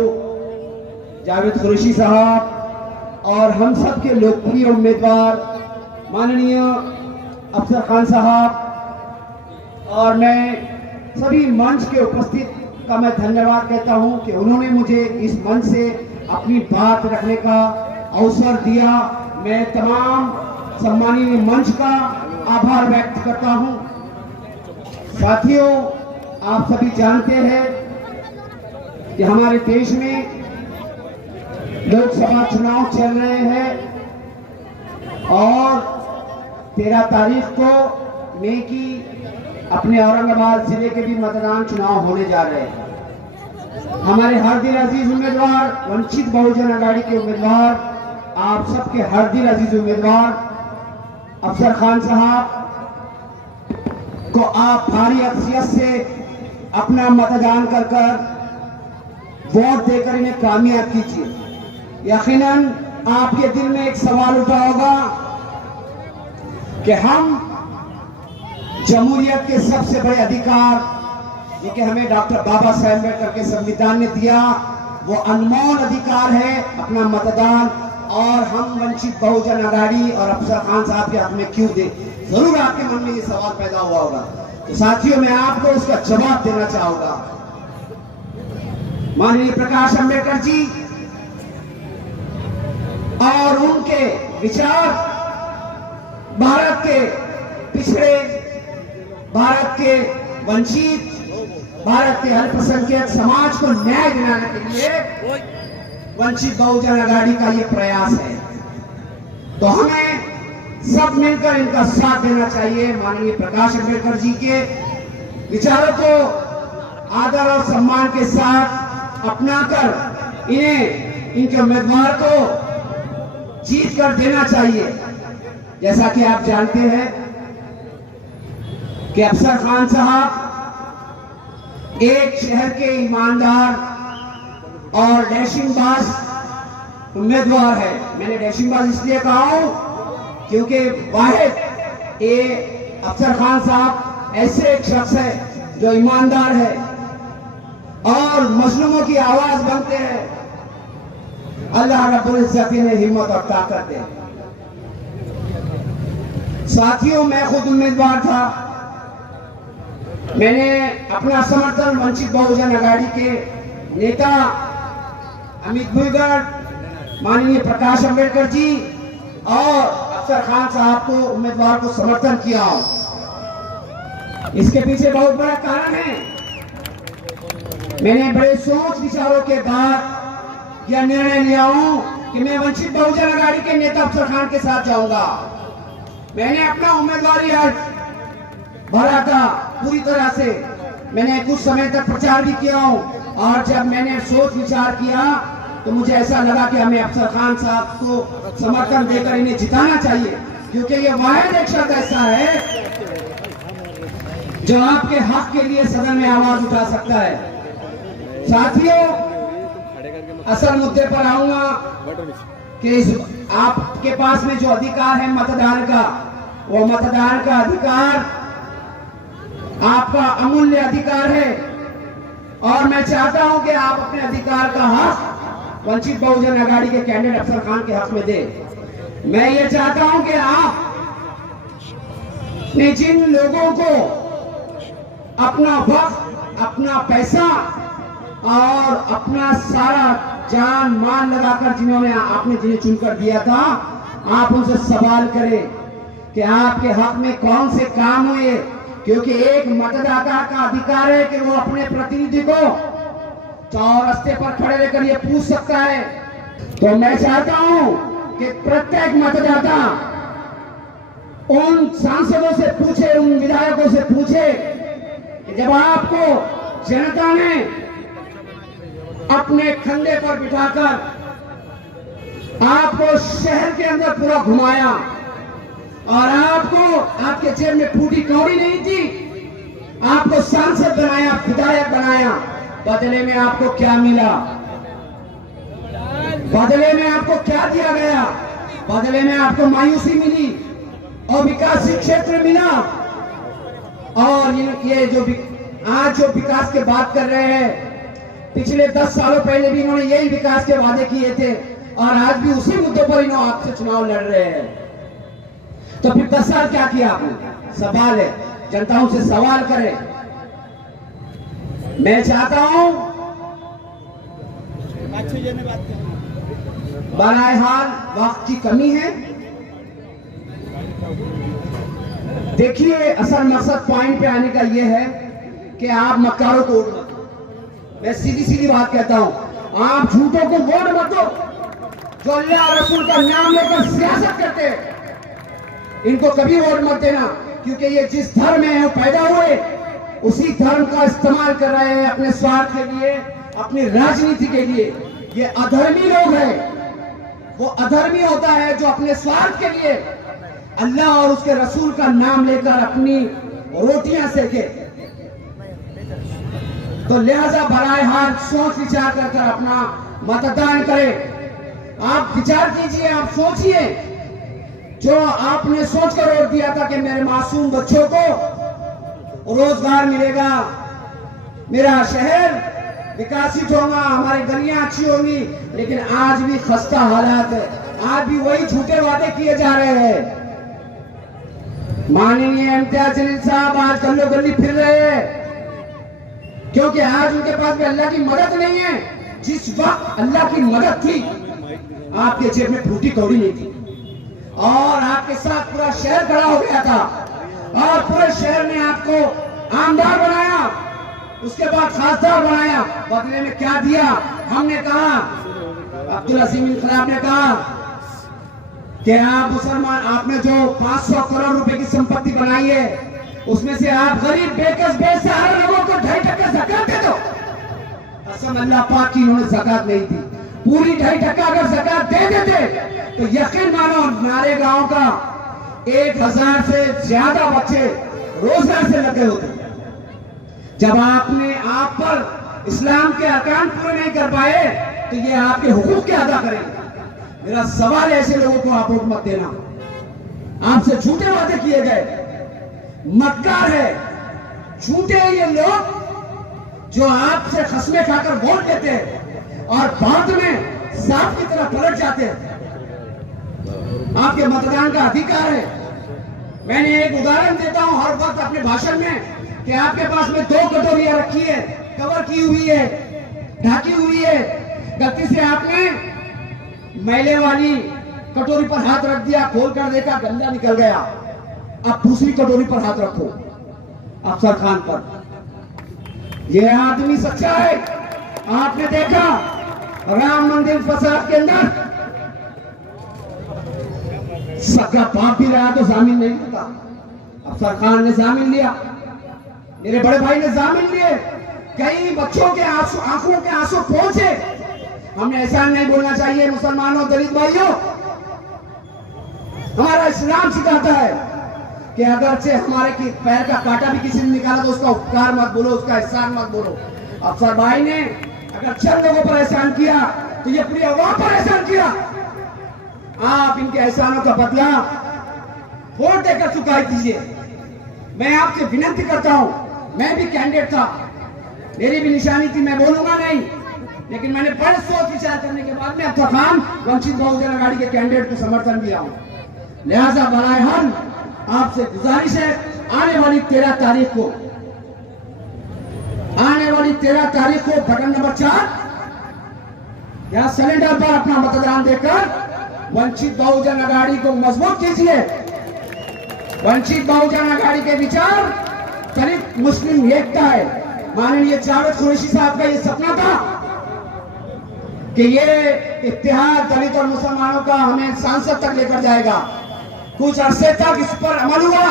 जावेद कुरैशी साहब और हम सब के लोकप्रिय उम्मीदवार माननीय अफसर खान साहब, और मैं सभी मंच के उपस्थित का मैं धन्यवाद कहता हूं कि उन्होंने मुझे इस मंच से अपनी बात रखने का अवसर दिया। मैं तमाम सम्मानीय मंच का आभार व्यक्त करता हूं। साथियों, आप सभी जानते हैं कि हमारे देश में लोकसभा चुनाव चल रहे हैं और 13 तारीख को मई की अपने औरंगाबाद जिले के भी मतदान चुनाव होने जा रहे हैं। हमारे हर दिल अजीज उम्मीदवार, वंचित बहुजन आघाड़ी के उम्मीदवार, आप सबके हर दिल अजीज उम्मीदवार अफसर खान साहब को आप भारी अक्सियत से अपना मतदान कर वोट देकर इन्हें कामयाब कीजिए। यकीनन आपके दिल में एक सवाल उठा होगा कि हम जमहूरियत के सबसे बड़े अधिकार ये कि हमें डॉक्टर बाबा साहेब अम्बेडकर के संविधान ने दिया, वो अनमोल अधिकार है अपना मतदान, और हम वंचित बहुजन आघाड़ी और अफसर खान साहब के हक में क्यों दे। जरूर आपके मन में ये सवाल पैदा हुआ होगा। तो साथियों, मैं आपको उसका जवाब देना चाहूंगा। माननीय प्रकाश अम्बेडकर जी और उनके विचार भारत के पिछड़े, भारत के वंचित, भारत के अल्पसंख्यक समाज को न्याय दिलाने के लिए वंचित बहुजन आघाड़ी का ये प्रयास है। तो हमें सब मिलकर इनका साथ देना चाहिए। माननीय प्रकाश अम्बेडकर जी के विचारों को आदर और सम्मान के साथ अपनाकर इन्हें, इनके उम्मीदवार को जीत कर देना चाहिए। जैसा कि आप जानते हैं कि अफसर खान साहब एक शहर के ईमानदार और डैशिंगबाज उम्मीदवार है। मैंने डैशिंगबाज इसलिए कहा हूं क्योंकि वाहिद ये अफसर खान साहब ऐसे एक शख्स है जो ईमानदार है और मजलूमों की आवाज बनते हैं। अल्लाह रब्बुल इज्जत ने हिम्मत और ताकत दे। साथियों, मैं खुद उम्मीदवार था। मैंने अपना समर्थन वंचित बहुजन आघाड़ी के नेता अमित भुईगढ़, माननीय प्रकाश अम्बेडकर जी और अफसर खान साहब को उम्मीदवार को समर्थन किया। इसके पीछे बहुत बड़ा कारण है। मैंने बड़े सोच विचारों के बाद यह निर्णय लिया हूं कि मैं वंचित बहुजन आघाड़ी के नेता अफसर खान के साथ जाऊंगा। मैंने अपना उम्मीदवारी भरा था पूरी तरह से। मैंने कुछ समय तक प्रचार भी किया हूं, और जब मैंने सोच विचार किया तो मुझे ऐसा लगा कि हमें अफसर खान साहब को समर्थन देकर इन्हें जिताना चाहिए, क्योंकि ये वाहिद एक शख्स ऐसा है जो आपके हक के लिए सदन में आवाज उठा सकता है। साथियों, असल मुद्दे पर आऊंगा कि आपके पास में जो अधिकार है मतदान का, वो मतदान का अधिकार आपका अमूल्य अधिकार है, और मैं चाहता हूं कि आप अपने अधिकार का हक वंचित बहुजन आघाड़ी के कैंडिडेट अफसर खान के हक में दे। मैं ये चाहता हूं कि आप ने जिन लोगों को अपना वक्त, अपना पैसा और अपना सारा जान माल लगाकर जिन्होंने आपने जिन्हें चुनकर दिया था, आप उनसे सवाल करें कि आपके हक में कौन से काम हुए, क्योंकि एक मतदाता का अधिकार है कि वो अपने प्रतिनिधि को चौरस्ते पर खड़े रहकर ये पूछ सकता है। तो मैं चाहता हूं कि प्रत्येक मतदाता उन सांसदों से पूछे, उन विधायकों से पूछे कि जब आपको जनता ने अपने कंधे पर बिठाकर आपको शहर के अंदर पूरा घुमाया और आपको आपके जेब में फूटी कौड़ी नहीं थी, आपको सांसद बनाया, विधायक बनाया, बदले में आपको क्या मिला? बदले में आपको क्या दिया गया? बदले में आपको मायूसी मिली और विकास क्षेत्र मिला। और ये जो आज जो विकास की बात कर रहे हैं, पिछले 10 सालों पहले भी इन्होंने यही विकास के वादे किए थे, और आज भी उसी मुद्दों पर इन्होंने आपसे चुनाव लड़ रहे हैं। तो फिर 10 साल क्या किया आपने? सवाल है, जनता उनसे सवाल करे। मैं चाहता हूं बहरहाल वक्त की कमी है। देखिए, असल मकसद पॉइंट पे आने का यह है कि आप मक्कारों को वोट मत दो। मैं सीधी सीधी बात कहता हूं, आप झूठों को वोट मत दो। जो अल्लाह और रसूल का नाम लेकर सियासत करते हैं, इनको कभी वोट मत देना, क्योंकि ये जिस धर्म में वो पैदा हुए उसी धर्म का इस्तेमाल कर रहे हैं अपने स्वार्थ के लिए, अपनी राजनीति के लिए। ये अधर्मी लोग हैं। वो अधर्मी होता है जो अपने स्वार्थ के लिए अल्लाह और उसके रसूल का नाम लेकर अपनी रोटियां सेके। तो लिहाजा बराए हाल सोच विचार कर अपना मतदान करें। आप विचार कीजिए, आप सोचिए, जो आपने सोचकर वोट दिया था कि मेरे मासूम बच्चों को रोजगार मिलेगा, मेरा शहर विकसित होगा, हमारी गलियां अच्छी होंगी, लेकिन आज भी खस्ता हालात है, आज भी वही झूठे वादे किए जा रहे हैं। माननीय इम्तियाज जलील साहब आज गल्लो गली फिर रहे हैं, क्योंकि आज उनके पास भी अल्लाह की मदद नहीं है। जिस वक्त अल्लाह की मदद थी, आपके जेब में फूटी कौड़ी नहीं थी, और आपके साथ पूरा शहर खड़ा हो गया था, और पूरे शहर ने आपको आमदार बनाया, उसके बाद खासदार बनाया। बदले में क्या दिया? हमने कहा, अब्दुल अजीम इनकलाब ने कहा कि आप मुसलमान, आपने जो 500 करोड़ रुपए की संपत्ति बनाई है, उसमें से आप गरीब बेकस बेसहारा लोगों को 2.5% ज़कात दे दो। कसम अल्लाह पाक की, उन्होंने ज़कात नहीं दी। पूरी 2.5% अगर ज़कात दे देते तो यकीन मानो हमारे गांव का 1000 से ज्यादा बच्चे रोजगार से लगे होते। जब आपने आप पर इस्लाम के अरकान पूरे नहीं कर पाए, तो ये आपके हुकूक क्या अदा करेंगे? मेरा सवाल ऐसे लोगों को आप वोट मत देना। आपसे झूठे वादे किए गए, मक्कार है, झूठे ये लोग जो आपसे खस्में खाकर वोट देते हैं और बाद में सांप की तरह पलट जाते हैं। आपके मतदान का अधिकार है। मैंने एक उदाहरण देता हूं हर वक्त अपने भाषण में कि आपके पास में 2 कटोरियां रखी है, कवर की हुई है, ढकी हुई है, गलती से आपने मैले वाली कटोरी पर हाथ रख दिया, खोल कर देखा गंदा निकल गया। अब दूसरी कटोरी पर हाथ रखो, अफसर खान पर। यह आदमी सच्चा है। आपने देखा राम मंदिर फसाद के अंदर सबका बाप भी रहा तो जामीन नहीं होता। अफसर खान ने जामीन लिया, मेरे बड़े भाई ने जामीन लिए, कई बच्चों के आंसू, आंखों के आंसू पहुंचे। हमने ऐसा नहीं बोलना चाहिए मुसलमानों, दलित भाइयों। हमारा इस्लाम सिखाता है कि अगरचे हमारे की पैर का कांटा भी किसी ने निकाला तो उसका उपकार मत बोलो, उसका एहसान मत बोलो। अफसर भाई ने अगर चंद लोगों पर एहसान किया तो ये पूरी अवाम पर एहसान किया। आप इनके एहसानों का बदला वोट देकर चुकाई कीजिए। मैं आपसे विनती करता हूं, मैं भी कैंडिडेट था, मेरी भी निशानी थी, मैं बोलूंगा नहीं, लेकिन मैंने बड़े सोच विचार करने के बाद में अब्दुल खान वंचित बहुजन अघाड़ी के कैंडिडेट को समर्थन दिया हूं। लिहाजा बराए हाल आपसे गुजारिश है, आने वाली 13 तारीख को बटन नंबर 4 यहां सिलेंडर पर अपना मतदान देकर वंचित बहुजन अघाड़ी को मजबूत कीजिए। वंचित बहुजन अघाड़ी के विचार दलित मुस्लिम एकता है। माननीय जावेद कुरैशी साहब का ये सपना था कि ये इत्तेहाद दलित और मुसलमानों का हमें सांसद तक लेकर जाएगा। कुछ अरसे तक इस पर अमल हुआ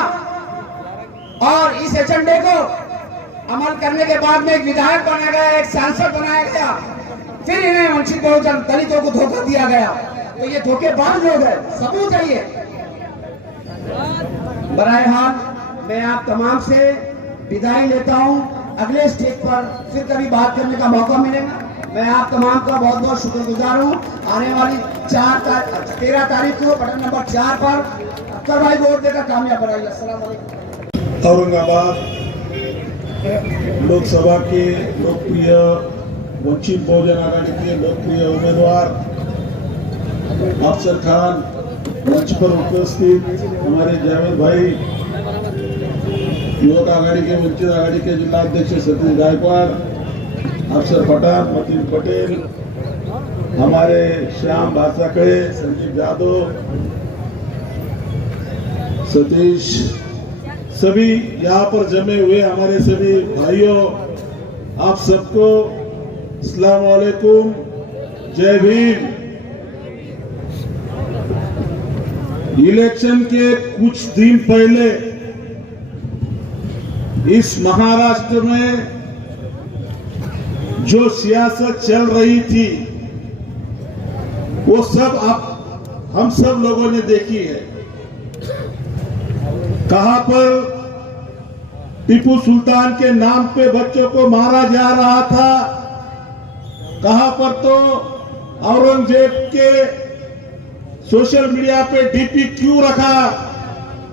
और इस एजेंडे को अमल करने के बाद में एक विधायक बनाया गया, एक सांसद बनाया गया, फिर इन्हें वंचित बहुजन दलितों को धोखा दिया गया। तो ये धोखेबाज लोग हैं, सबूत है ये। बराए हाल मैं आप तमाम से विदाई लेता हूं। अगले स्टेज पर फिर कभी बात करने का मौका मिलेगा। मैं आप तमाम का बहुत बहुत शुक्रगुजार हूं। आने वाली 13 तारीख को बटन नंबर 4 पर अख्तर भाई वोट देकर कामयाब बनाइए। अस्सलाम वालेकुम। औरंगाबाद लोकसभा के लोकप्रिय वंचित बहुजन आघाड़ी के लोकप्रिय उम्मीदवार अफसर खान, मंच पर उपस्थित हमारे जावेद भाई, युवक आघाड़ी के वंचित आघाड़ी के जिला अध्यक्ष सतीश गायकवाड़, अफसर पठान, मतीन पटेल, हमारे श्याम भाषाकड़े, संजीव यादव, सतीश, सभी यहाँ पर जमे हुए हमारे सभी भाइयों, आप सबको अस्सलाम वालेकुम, जय भीम। इलेक्शन के कुछ दिन पहले इस महाराष्ट्र में जो सियासत चल रही थी वो सब हम सब लोगों ने देखी है। कहां पर टीपू सुल्तान के नाम पे बच्चों को मारा जा रहा था। कहां पर तो औरंगजेब के सोशल मीडिया पे डीपी क्यों रखा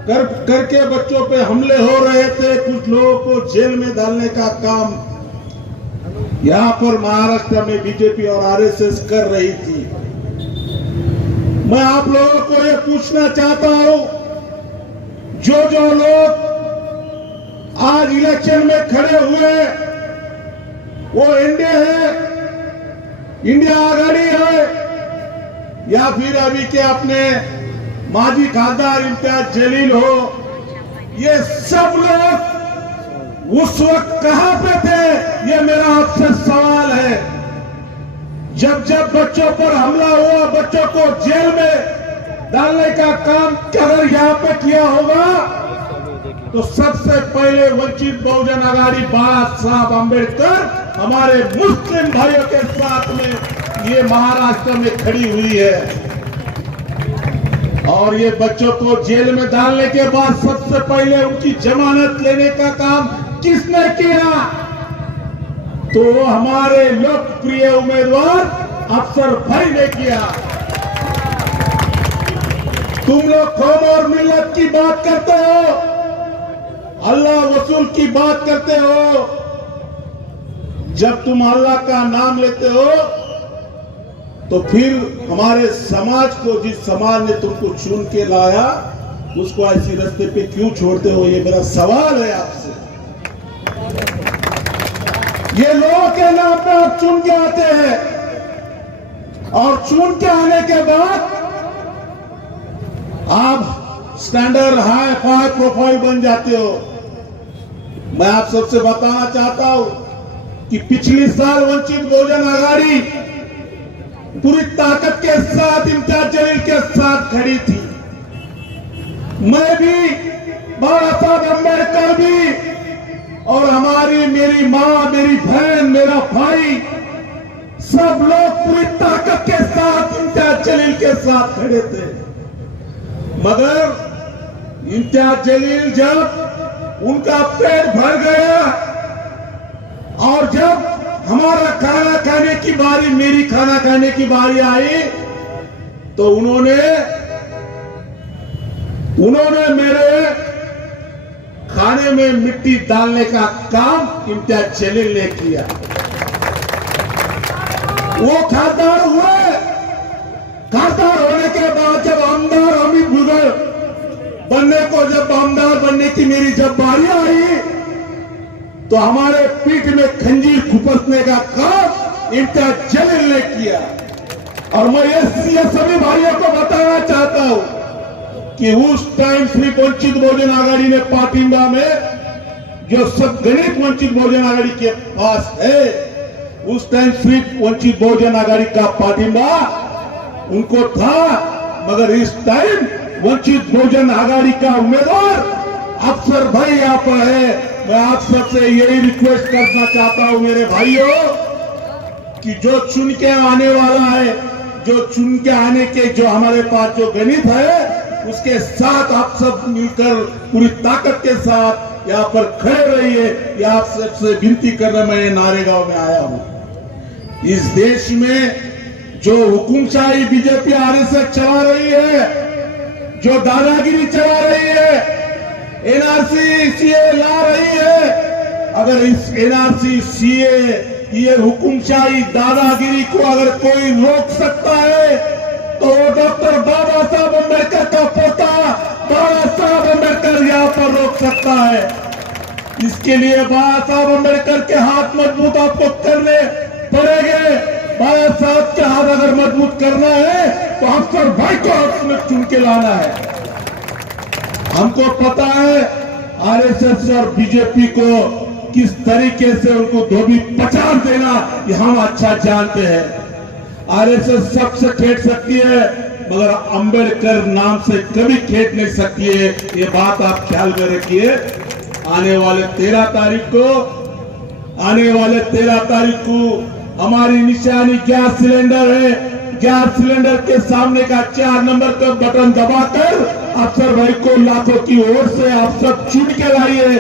करके बच्चों पे हमले हो रहे थे, कुछ लोगों को जेल में डालने का काम यहां पर महाराष्ट्र में बीजेपी और आरएसएस कर रही थी। मैं आप लोगों को यह पूछना चाहता हूं, जो लोग आज इलेक्शन में खड़े हुए वो एनडीए है, इंडिया आघाड़ी है, या फिर अभी के अपने माजी खासदार इम्तियाज जलील हो, ये सब लोग उस वक्त कहां पे थे? ये मेरा आपसे सवाल है। जब जब बच्चों पर हमला हुआ, बच्चों को जेल में डालने का काम अगर यहां पे किया होगा तो सबसे पहले वंचित बहुजन आघाड़ी बाबा साहब अम्बेडकर हमारे मुस्लिम भाइयों के साथ में ये महाराष्ट्र में खड़ी हुई है। और ये बच्चों को जेल में डालने के बाद सबसे पहले उनकी जमानत लेने का काम किसने किया? तो हमारे लोकप्रिय उम्मीदवार अफसर भाई ने किया। तुम लोग कौम और मिल्लत की बात करते हो, अल्लाह वसूल की बात करते हो। जब तुम अल्लाह का नाम लेते हो तो फिर हमारे समाज को, जिस समाज ने तुमको चुन के लाया, उसको ऐसी रास्ते पे क्यों छोड़ते हो? ये मेरा सवाल है आपसे। ये लोगों के नाम पे आप चुन के आते हैं और चुन के आने के बाद आप स्टैंडर्ड हाई फाई प्रोफाइल बन जाते हो। मैं आप सबसे बताना चाहता हूं कि पिछले साल वंचित बहुजन आघाड़ी पूरी ताकत के साथ इम्तियाज जलील के साथ खड़ी थी। मैं भी, बाबा साहब अम्बेडकर भी, और हमारी मेरी मां, मेरी बहन, मेरा भाई, सब लोग पूरी ताकत के साथ इम्तियाज जलील के साथ खड़े थे। मगर इम्तियाज जलील जब उनका पेट भर गया और जब हमारा खाना खाने की बारी, मेरी खाना खाने की बारी आई, तो उन्होंने मेरे खाने में मिट्टी डालने का काम इम्तियाज जलील ने किया। वो खासदार हुए, खासदार होने के बाद जब आमदार अमित भुजबल बनने को, जब आमदार बनने की मेरी जब बारी आई, तो हमारे पीठ में खंजीर खुपसने का काम इम्तियाज जलील ने किया। और मैं ये सभी भाइयों को बताना चाहता हूं कि उस टाइम सिर्फ वंचित बहुजन आघाड़ी ने पाटिंबा में, जो सब गणित वंचित बहुजन आघाड़ी के पास है, उस टाइम सिर्फ वंचित बहुजन आघाड़ी का पाटिंबा उनको था। मगर इस टाइम वंचित बहुजन आघाड़ी का उम्मीदवार अफसर भाई यहाँ पर है। मैं आप सबसे यही रिक्वेस्ट करना चाहता हूं मेरे भाइयों कि जो चुन के आने वाला है, जो चुन के आने के जो हमारे पास जो गणित है, उसके साथ आप सब मिलकर पूरी ताकत के साथ यहाँ पर खड़े रहिए। ये आप सबसे विनती करने मैं नारेगांव में आया हूं। इस देश में जो हुकुमशाही बीजेपी आरएसएस चला रही है, जो दादागिरी चला रही है, एनआरसी सीए ला रही है, अगर इस एनआरसी सीए ये हुकुमशाही दादागिरी को अगर कोई रोक सकता है तो वो डॉक्टर बाबा साहब अम्बेडकर का पोता बाबा साहब अम्बेडकर यहाँ पर रोक सकता है। इसके लिए बाबा साहब अम्बेडकर के हाथ मजबूत आपको करने पड़ेंगे। बाबा साहब के हाथ अगर मजबूत करना है तो अफसर भाई को आपने चुन के लाना है। हमको पता है आरएसएस और बीजेपी को किस तरीके से उनको धोबी पचास देना, ये हम अच्छा जानते हैं। आरएसएस सबसे खेल सकती है मगर अंबेडकर नाम से कभी खेल नहीं सकती है। ये बात आप ख्याल में रखिए। आने वाले 13 तारीख को हमारी निशानी गैस सिलेंडर है। गैस सिलेंडर के सामने का 4 नंबर का बटन दबाकर अफसर भाई को लाखों की ओर से आप सब चुन के लाइए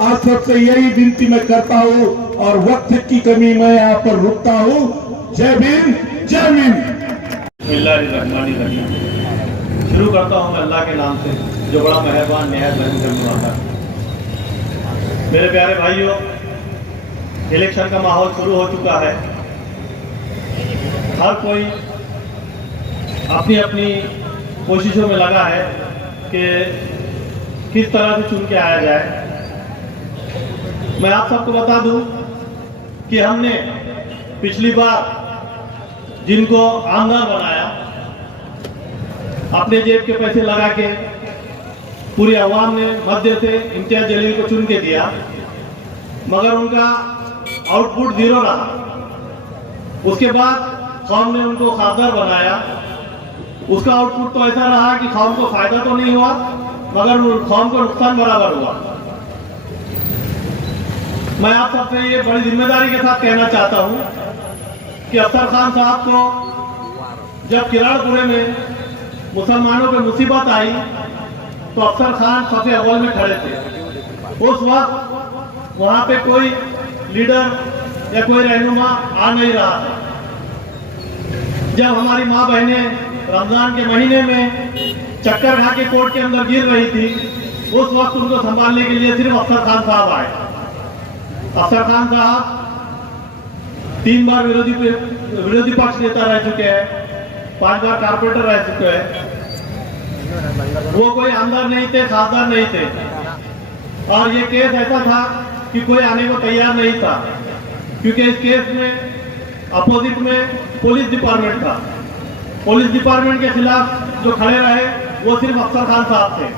आज सबसे यही विनती मैं करता हूँ और वक्त की कमी में यहाँ पर रुकता हूँ। जय भीम, जय भीम। बिस्मिल्लाहिर्रहमानिर्रहीम। शुरू करता हूँ मैं अल्लाह के नाम से जो बड़ा मेहरबान नहायत रहम करने वाला है। मेरे प्यारे भाइयों, इलेक्शन का माहौल शुरू हो चुका है। हर कोई अपनी अपनी कोशिशों में लगा है कि किस तरह से चुन के आया जाए। मैं आप सबको बता दूं कि हमने पिछली बार जिनको आमदार बनाया, अपने जेब के पैसे लगा के पूरी आवाम ने मध्य से इम्तियाज जलील को चुन के दिया, मगर उनका आउटपुट 0 रहा। उसके बाद कौम ने उनको खासदार बनाया, उसका आउटपुट तो ऐसा रहा कि कौम को फायदा तो नहीं हुआ मगर कौम को नुकसान बराबर हुआ। मैं आप सबसे ये बड़ी जिम्मेदारी के साथ कहना चाहता हूं कि अफसर खान साहब को जब किराड़पुरे में मुसलमानों पे मुसीबत आई तो अफसर खान सफ़े अव्वल में खड़े थे। उस वक्त वहां पे कोई लीडर या कोई रहनुमा आ नहीं रहा था। जब हमारी माँ बहनें रमजान के महीने में चक्कर खा के कोर्ट के अंदर गिर रही थी, उस वक्त उनको संभालने के लिए सिर्फ अफसर खान साहब आए। अफसर खान साहब 3 बार विरोधी पक्ष नेता रह चुके हैं, 5 बार कारपोरेटर रह चुके हैं। वो कोई आमदार नहीं थे, खासदार नहीं थे, और ये केस ऐसा था कि कोई आने को तैयार नहीं था, क्योंकि इस केस में अपोजिट में पुलिस डिपार्टमेंट था। पुलिस डिपार्टमेंट के खिलाफ जो खड़े रहे वो सिर्फ अफसर खान साहब थे।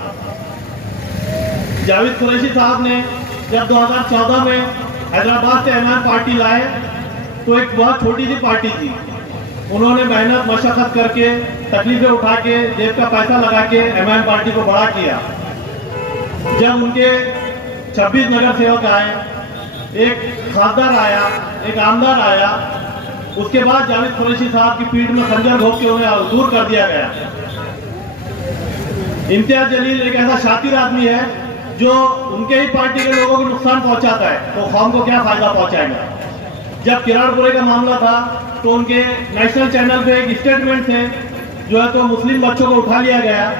जावेद कुरैशी साहब ने जब 2014 में हैदराबाद से एमआईएम पार्टी लाए तो एक बहुत छोटी सी पार्टी थी। उन्होंने मेहनत मशक्कत करके तकलीफें उठा के जेब का पैसा लगा के एमआईएम पार्टी को बड़ा किया। जब उनके 26 नगर सेवक आए, एक खासदार आया, एक आमदार आया, उसके बाद जावेद कुरैशी साहब की पीठ में खंजर घोंप के उन्हें दूर कर दिया गया। इम्तियाज जलील एक ऐसा शातिर आदमी है जो उनके ही पार्टी के लोगों को नुकसान पहुंचाता है, तो कौम को क्या फायदा पहुंचाएगा। जब किराड़पुरे का मामला था तो उनके नेशनल चैनल पे एक स्टेटमेंट थे जो है तो मुस्लिम बच्चों को उठा लिया गया।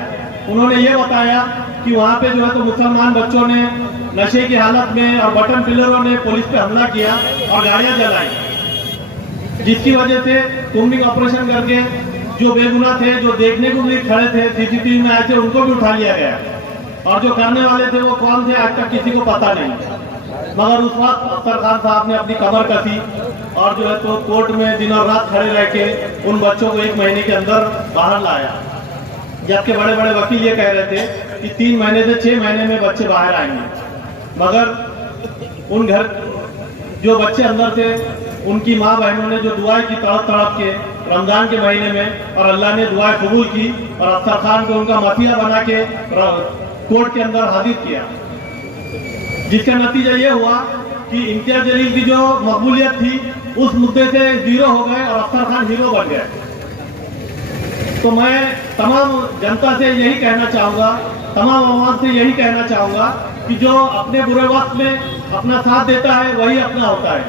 उन्होंने ये बताया कि वहां पे जो है तो मुसलमान बच्चों ने नशे की हालत में और बटन पिलरों ने पुलिस पे हमला किया और गाड़ियां जलाई, जिसकी वजह से कॉम्बिंग ऑपरेशन करके जो बेगुनाह थे, जो देखने को भी खड़े थे, सीसीटीवी में आए थे, उनको भी उठा लिया गया। और जो करने वाले थे वो कौन थे आज तक किसी को पता नहीं। मगर उस वक्त अफसर खान साहब ने अपनी कमर कसी और जो है तो कोर्ट में दिन और रात खड़े रह के उन बच्चों को 1 महीने के अंदर बाहर लाया, जबकि बड़े बड़े वकील ये कह रहे थे कि 3 महीने से 6 महीने में बच्चे बाहर आएंगे। मगर उन घर जो बच्चे अंदर थे उनकी माँ बहनों ने जो दुआएं की तड़प तड़प के रमजान के महीने में, और अल्लाह ने दुआएं कबूल की और अफसर खान को उनका मसीहा बना के कोर्ट के अंदर हाजिर किया, जिसका नतीजा ये हुआ कि इम्तियाज जलील की जो मकबूलियत थी उस मुद्दे से 0 हो गए और अफसर खान हीरो बन गए। तो मैं तमाम जनता से यही कहना चाहूँगा, तमाम आवाम से यही कहना चाहूँगा कि जो अपने बुरे वक्त में अपना साथ देता है वही अपना होता है।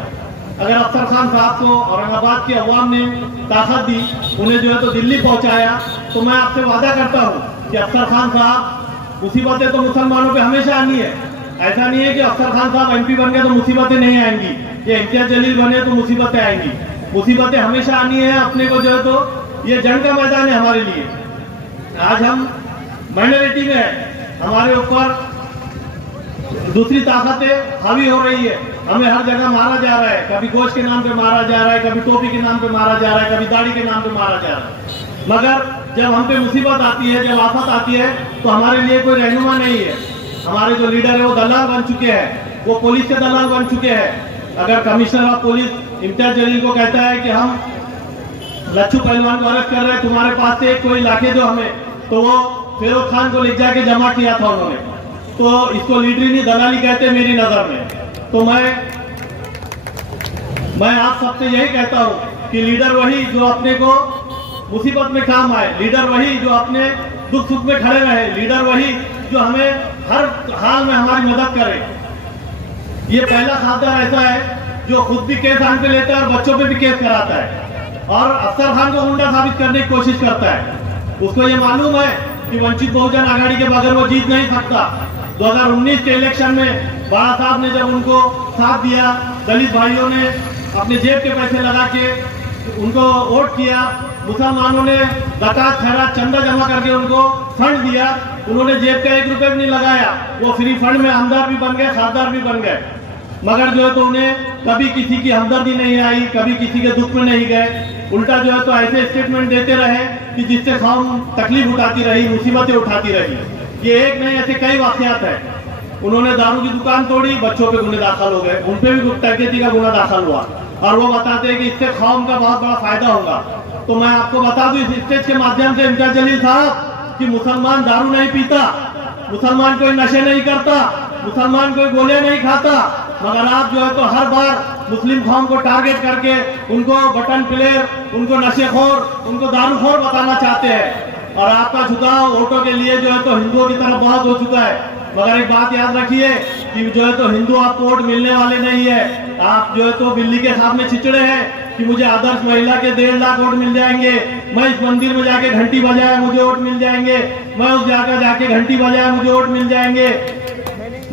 अगर अफसर खान साहब को औरंगाबाद की अवाम ने ताकत दी, उन्हें जो है तो दिल्ली पहुंचाया, तो मैं आपसे वादा करता हूं कि अफसर खान साहब, मुसीबतें तो मुसलमानों पे हमेशा आनी है। ऐसा नहीं है कि अफसर खान साहब एमपी बन गए तो मुसीबतें नहीं आएंगी, ये इम्तियाज जलील बने तो मुसीबतें आएंगी। मुसीबतें हमेशा आनी है। अपने को जो है तो ये जंग का मैदान है हमारे लिए। आज हम माइनॉरिटी में है, हमारे ऊपर दूसरी ताकतें हावी हो रही है, हमें हर जगह मारा जा रहा है। कभी गोश्त के नाम पे मारा जा रहा है, कभी टोपी के नाम पे मारा जा रहा है, कभी दाढ़ी के नाम पे मारा जा रहा है। मगर जब हम पे मुसीबत आती है, जब आफत आती है, तो हमारे लिए कोई रहनुमा नहीं है। हमारे जो लीडर है वो दलाल बन चुके हैं, वो पुलिस के दलाल बन चुके हैं। अगर commissioner of police Imtiaz Jaleel को कहता है कि हम लच्छू पहलवान को अरेस्ट कर रहे हैं, तुम्हारे पास से कोई लाके दो हमें, तो वो फिरोज खान को ले जाके जमा किया था उन्होंने। तो इसको लीडरी नहीं दलाली कहते मेरी नजर में। तो मैं आप सबसे यही कहता हूं कि लीडर वही जो अपने को मुसीबत में काम आए, लीडर वही जो अपने दुख सुख में खड़े रहे, लीडर वही जो हमें हर हाल में हमारी मदद करे। ये पहला खासदार ऐसा है जो खुद भी केस आन पे लेता है और बच्चों पे भी केस कराता है और अफसर खान को गुंडा साबित करने की कोशिश करता है। उसको ये मालूम है कि वंचित बहुजन आघाड़ी के बगैर वो जीत नहीं सकता। 2019 के इलेक्शन में बाला साहब ने जब उनको साथ दिया, दलित भाइयों ने अपने जेब के पैसे लगा के उनको वोट किया, मुसलमानों ने ज़कात खैरात चंदा जमा करके उनको फंड दिया, उन्होंने जेब का 1 रुपये भी नहीं लगाया, वो फ्री फंड में आमदार भी बन गए, खासदार भी बन गए। मगर जो है तो उन्हें कभी किसी की हमदर्दी नहीं आई, कभी किसी के दुख में नहीं गए, उल्टा जो है तो ऐसे स्टेटमेंट देते रहे कि जिससे कौम तकलीफ उठाती रही, मुसीबतें उठाती रही। ये एक नहीं, ऐसे कई वाकयात है। उन्होंने दारू की दुकान तोड़ी, बच्चों पे गुने दाखिल हो गए, उन पे भी डकैती का गुना दाखिल हुआ और वो बताते हैं कि इससे कौम का बहुत बड़ा फायदा होगा। तो मैं आपको बता दूं इस स्टेज के माध्यम से इम्तियाज जलील साहब कि मुसलमान दारू नहीं पीता, मुसलमान कोई नशे नहीं करता, मुसलमान कोई गोलियां नहीं खाता, मगर आप जो है तो हर बार मुस्लिम कौम को टारगेट करके उनको बटन प्लेयर, उनको नशेखोर, उनको दारूखोर बताना चाहते हैं। और आपका झुकाव वोटों के लिए जो है तो हिंदुओं की तरफ बहुत हो चुका है। मगर एक बात याद रखिए कि जो है तो हिंदू आपको वोट मिलने वाले नहीं है। आप जो है तो बिल्ली के सामने छिचड़े हैं कि मुझे आदर्श महिला के 1.5 लाख वोट मिल जाएंगे, मैं इस मंदिर में जाके घंटी बजाया मुझे वोट मिल जाएंगे, मैं उस जगह जाके घंटी बजाया मुझे वोट मिल जाएंगे।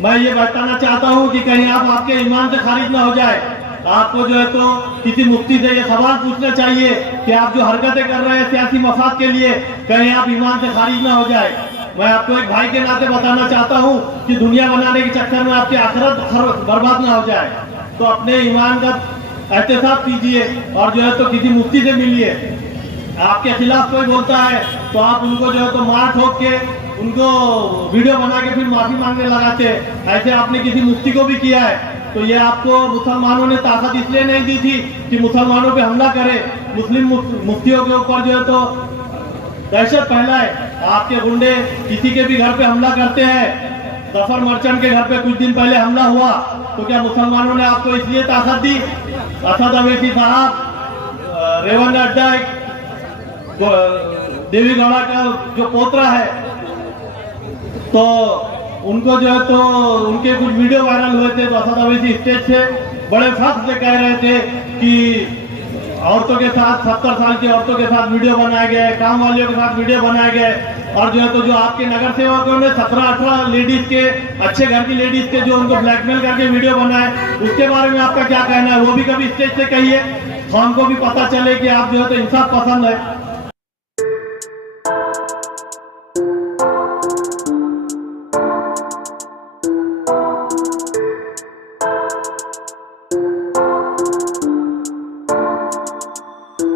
मैं ये बताना चाहता हूँ कि कहीं आप आपके ईमान से खारिज ना हो जाए। आपको जो है तो किसी मुफ्ती से ये सवाल पूछना चाहिए कि आप जो हरकतें कर रहे हैं सियासी मफाद के लिए, कहीं आप ईमान से खारिज ना हो जाए। मैं आपको एक भाई के नाते बताना चाहता हूँ कि दुनिया बनाने के चक्कर में आपकी आखिरत बर्बाद ना हो जाए। तो अपने ईमान का एहतसाब कीजिए और जो है तो किसी मुफ्ती से मिलिए। आपके खिलाफ कोई बोलता है तो आप उनको जो है तो मार ठोक के उनको वीडियो बना के फिर माफी मांगने लगाते हैं। ऐसे आपने किसी मुफ्ती को भी किया है। तो ये आपको मुसलमानों ने ताकत इसलिए नहीं दी थी कि मुसलमानों पे हमला करे, मुस्लिम मुफ्तियों के ऊपर जो है तो दहशत फैलाए। आपके गुंडे किसी के भी घर पे हमला करते हैं। जफर मर्चेंट के घर पे कुछ दिन पहले हमला हुआ तो क्या मुसलमानों ने आपको इसलिए ताकत दी? असद अवैसी साहब, रेवंत अड्डा देवी गौड़ा का जो पोतरा है, तो उनको जो है तो उनके कुछ वीडियो वायरल हुए थे। तो असद अवैसी स्टेज से बड़े फख्र से कह रहे थे कि औरतों के साथ 70 साल की औरतों के साथ वीडियो बनाए गए, काम वालियों के साथ वीडियो बनाए गए। और जो है तो जो आपके नगर सेवकों ने 17-18 लेडीज के, अच्छे घर की लेडीज के जो उनको ब्लैकमेल करके वीडियो बनाए, उसके बारे में आपका क्या कहना है? वो भी कभी स्टेज से कहिए, कौन को भी पता चले कि आप जो है तो इंसाफ पसंद है।